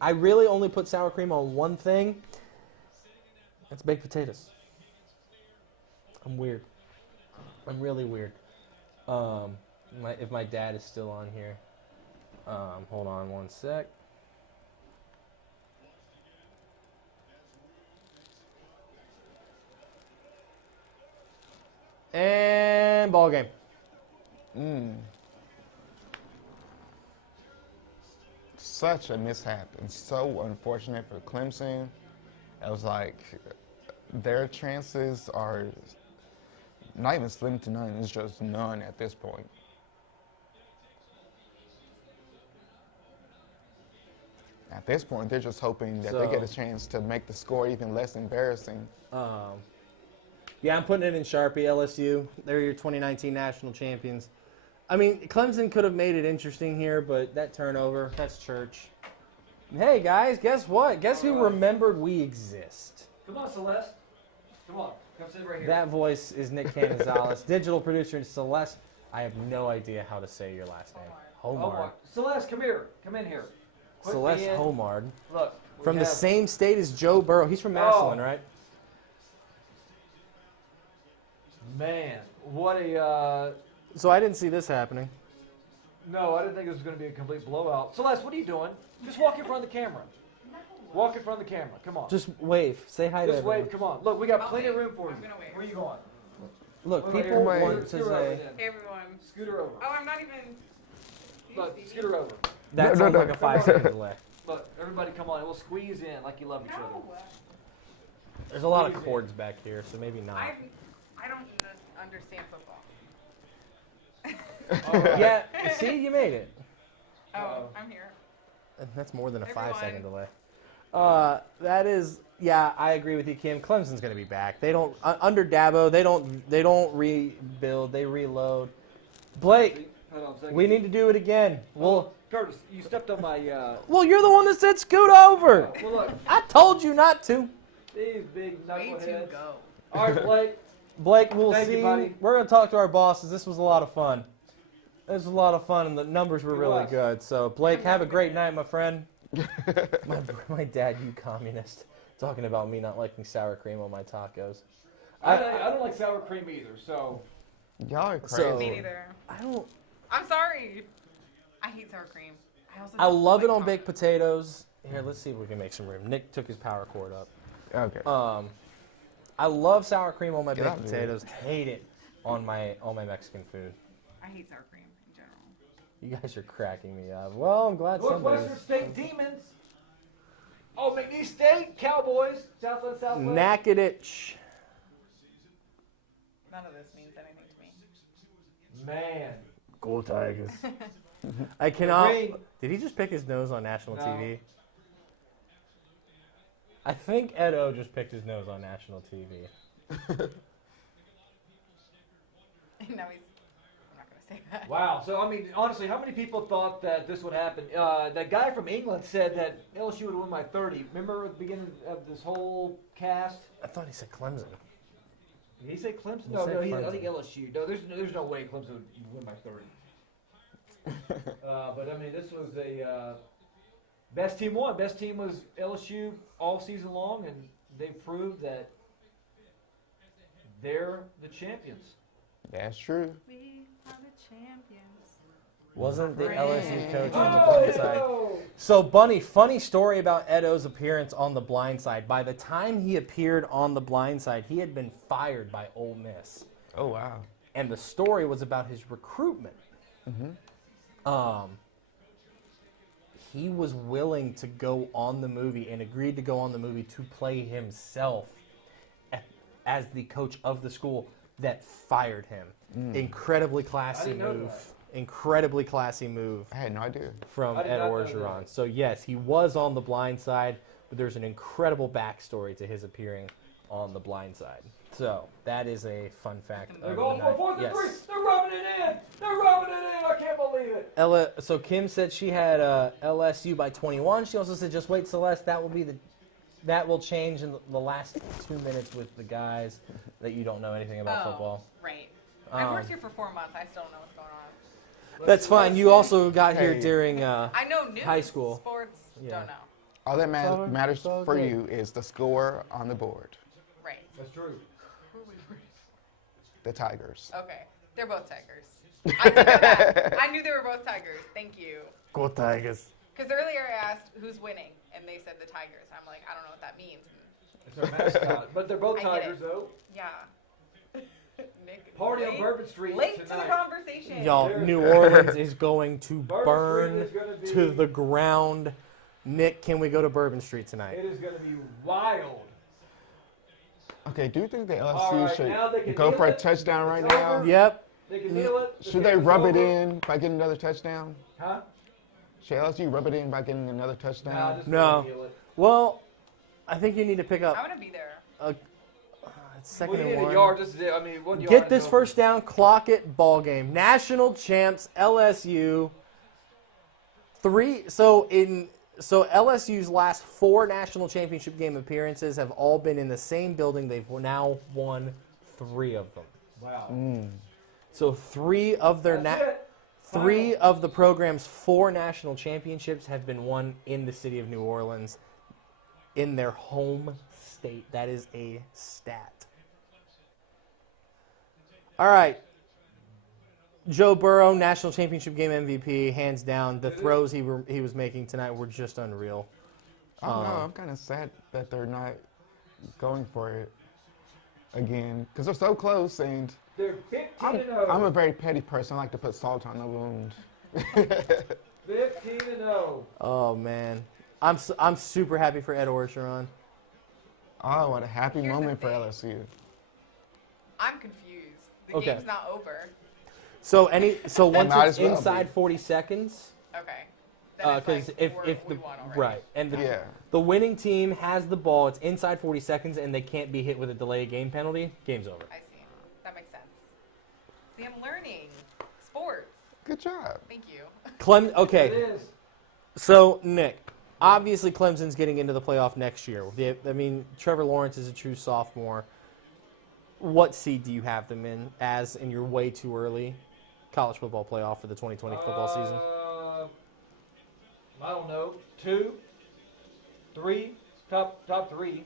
I really only put sour cream on one thing. That's baked potatoes. I'm weird. I'm really weird. If my dad is still on here. Hold on one sec. And ball game. Such a mishap and so unfortunate for Clemson. It was like their chances are not even slim to none. It's just none at this point. At this point, they're just hoping that they get a chance to make the score even less embarrassing. Yeah, I'm putting it in Sharpie, LSU. They're your 2019 national champions. I mean, Clemson could have made it interesting here, but that turnover, that's church. Hey, guys, guess what? Guess who remembered we exist? Come on, Celeste. Come on. Come sit right here. That voice is Nick Canizales, digital producer, and Celeste. I have no idea how to say your last name. Homard. Celeste, come here. Come in here. Quit Celeste being- Homard. Look. From the same state as Joe Burrow. He's from Massillon, right? Man, what a... So I didn't see this happening. No, I didn't think it was going to be a complete blowout. Celeste, what are you doing? Just walk in front of the camera. Walk in front of the camera. Come on. Just wave. Say hi to Just everyone. wave. Come on. Look, we got plenty of room for you. I'm gonna wave. Where are you going? Look, Over people here. want to Scooter over say... then. Hey everyone. Scooter over. Oh, I'm not even. Look, scooter over. That sounds like a 5-second delay. Look, everybody come on. And we'll squeeze in like you love each other. No. There's a lot of chords back here, so maybe not. I don't understand football. Yeah, see, you made it. Oh, I'm here. That's more than a Everyone. 5-second delay. That is, yeah, I agree with you, Kim. Clemson's going to be back. They don't under Dabo. They don't rebuild. They reload. Blake, Hold on a second. we need to do it again. Well, Kurtis, you stepped on my. well, you're the one that said scoot over. Well, look, I told you not to. these big Way to knuckleheads. go. All right, Blake. Blake, we'll Thank see. you, buddy. We're going to talk to our bosses. This was a lot of fun. This was a lot of fun, and the numbers were It really was. good. So, Blake, have a great night, my friend. my dad, you communist, talking about me not liking sour cream on my tacos. I don't like sour cream either, so. Y'all are crazy. So- Me neither. I don't. I'm sorry. I hate sour cream. Also I don't love like it on taco. baked potatoes. Here, let's see if we can make some room. Nick took his power cord up. Okay. I love sour cream on my Get baked out of here. potatoes. Hate it on my Mexican food. I hate sour cream in general. You guys are cracking me up. Well, I'm glad somebody's. Northwestern State Demons. Oh, McNeese State Cowboys. Southland Southwest. Nakadich. None of this means anything to me. Man. Go Tigers. I cannot. Ring. Did he just pick his nose on national No. TV? I think Ed O just picked his nose on national TV. No, he's. I'm not gonna say that. Wow. So, I mean, honestly, how many people thought that this would happen? That guy from England said that LSU would win by 30. Remember at the beginning of this whole cast? I thought he said Clemson. Did he say Clemson? He No, said I Clemson. think LSU. No, there's no way Clemson would win by 30. But I mean, this was a best team won. Best team was LSU all season long, and they proved that they're the champions. That's true. We are the champions. Wasn't the Friend. LSU coach on the blind side? So, Bunny, funny story about Ed O's appearance on the blind side. By the time he appeared on the blind side, he had been fired by Ole Miss. Oh, wow. And the story was about his recruitment. He was willing to go on the movie and agreed to go on the movie to play himself as the coach of the school that fired him. Incredibly classy didn't know move. that. Incredibly classy move I had no idea. from I did Ed not know Orgeron. that. So yes, he was on the blind side, but there's an incredible backstory to his appearing on the blind side. So that is a fun fact. They're of going the for night. fourth and Yes. 3. They're rubbing it in. They're rubbing it in. I can't believe it. So Kim said she had LSU by 21. She also said, "Just wait, Celeste. That will change in the last 2 minutes with the guys that you don't know anything about football." Right. I've worked here for 4 months. I still don't know what's going on. That's fine. You also got here Hey. during. I know news. High school. Sports. Yeah. Don't know. All that all- matters it's all for good. you is the score on the board. Right. That's true. The Tigers. Okay. They're both Tigers. I did know that. I knew they were both Tigers. Thank you. Go Tigers. Because earlier I asked who's winning, and they said the Tigers. I'm like, I don't know what that means. It's their mascot. But they're both I get Tigers, it. though. Yeah. Nick, Party on late- Bourbon Street Late to the tonight. conversation. Y'all, New Orleans is going to Bourbon burn Street is gonna be- to the ground. Nick, can we go to Bourbon Street tonight? It is going to be wild. Okay, do you think the LSU All right, now they should can go kneel for a it. touchdown right It's now? over. Yep. They can kneel it. The Should they game is rub it over. in by getting another touchdown? Huh? Should LSU rub it in by getting another Nah, touchdown? just No. kneel it. Well, I think you need to pick I'm up going to be there. it's second Well, you and need a one. yard. This is it. I mean, 1 yard. Get is this over. first down, clock it, ball game. National champs, LSU. So LSU's last 4 national championship game appearances have all been in the same building. They've now won 3 of them. Wow. So 3 of their That's it. 3 of the program's 4 national championships have been won in the city of New Orleans, in their home state. That is a stat. All right. Joe Burrow, national championship game MVP, hands down. The throws he was making tonight were just unreal. I don't know. I'm kind of sad that they're not going for it again because they're so close. And They're 15 I'm, and 0. I'm a very petty person. I like to put salt on the wound. 15 and 0. Oh man, I'm super happy for Ed Orgeron. Oh, what a happy Here's the moment for thing. LSU. I'm confused. The Okay. game's not over. So once Might it's as well inside be. 40 seconds, Okay. Then it's because like if we the won already. right and Yeah. the winning team has the ball, it's inside 40 seconds, and they can't be hit with a delay game penalty. Game's over. I see. That makes sense. See, I'm learning sports. Good job. Thank you. Okay. It is. So, Nick, obviously Clemson's getting into the playoff next year. I mean, Trevor Lawrence is a true sophomore. What seed do you have them in as in your way too early college football playoff for the 2020 football season? I don't know. 2, 3, top 3.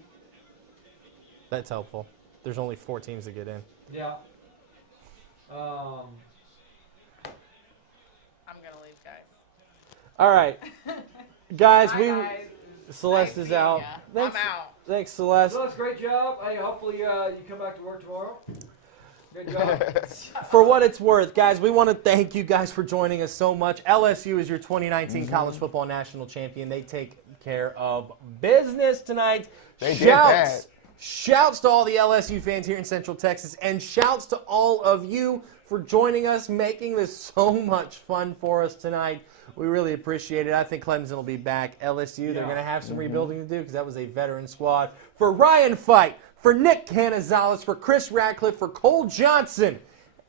That's helpful. There's only 4 teams that get in. Yeah. I'm gonna leave, guys. All right. Guys, Bye, guys. Celeste Nice is seeing out. ya. Thanks, I'm out. Thanks, Celeste. So that's a great job. Hey, hopefully you come back to work tomorrow. Good job. For what it's worth, guys, we want to thank you guys for joining us so much. LSU is your 2019 college football national champion. They take care of business tonight. They did that. Shouts to all the LSU fans here in Central Texas, and shouts to all of you for joining us, making this so much fun for us tonight. We really appreciate it. I think Clemson will be back. LSU, they're going to have some rebuilding to do because that was a veteran squad. For Ryan Fight, for Nick Canizales, for Chris Radcliffe, for Cole Johnson,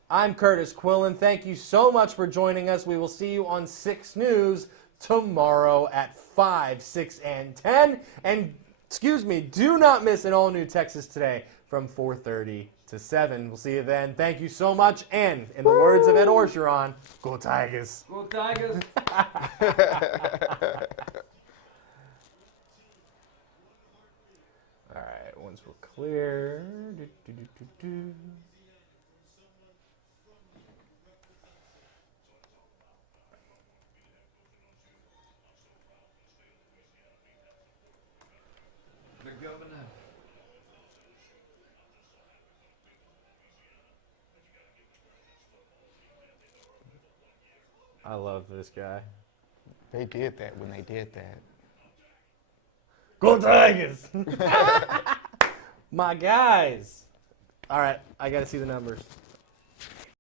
I'm Kurtis Quillin. Thank you so much for joining us. We will see you on 6 News tomorrow at 5, 6, and 10. And, do not miss an all-new Texas Today from 4:30 to 7. We'll see you then. Thank you so much. And, in the words of Ed Orgeron, go Tigers. Go Tigers. All right, once we're clear. The governor. I love this guy. They did that when they did that. Go Tigers! My guys. All right, I got to see the numbers.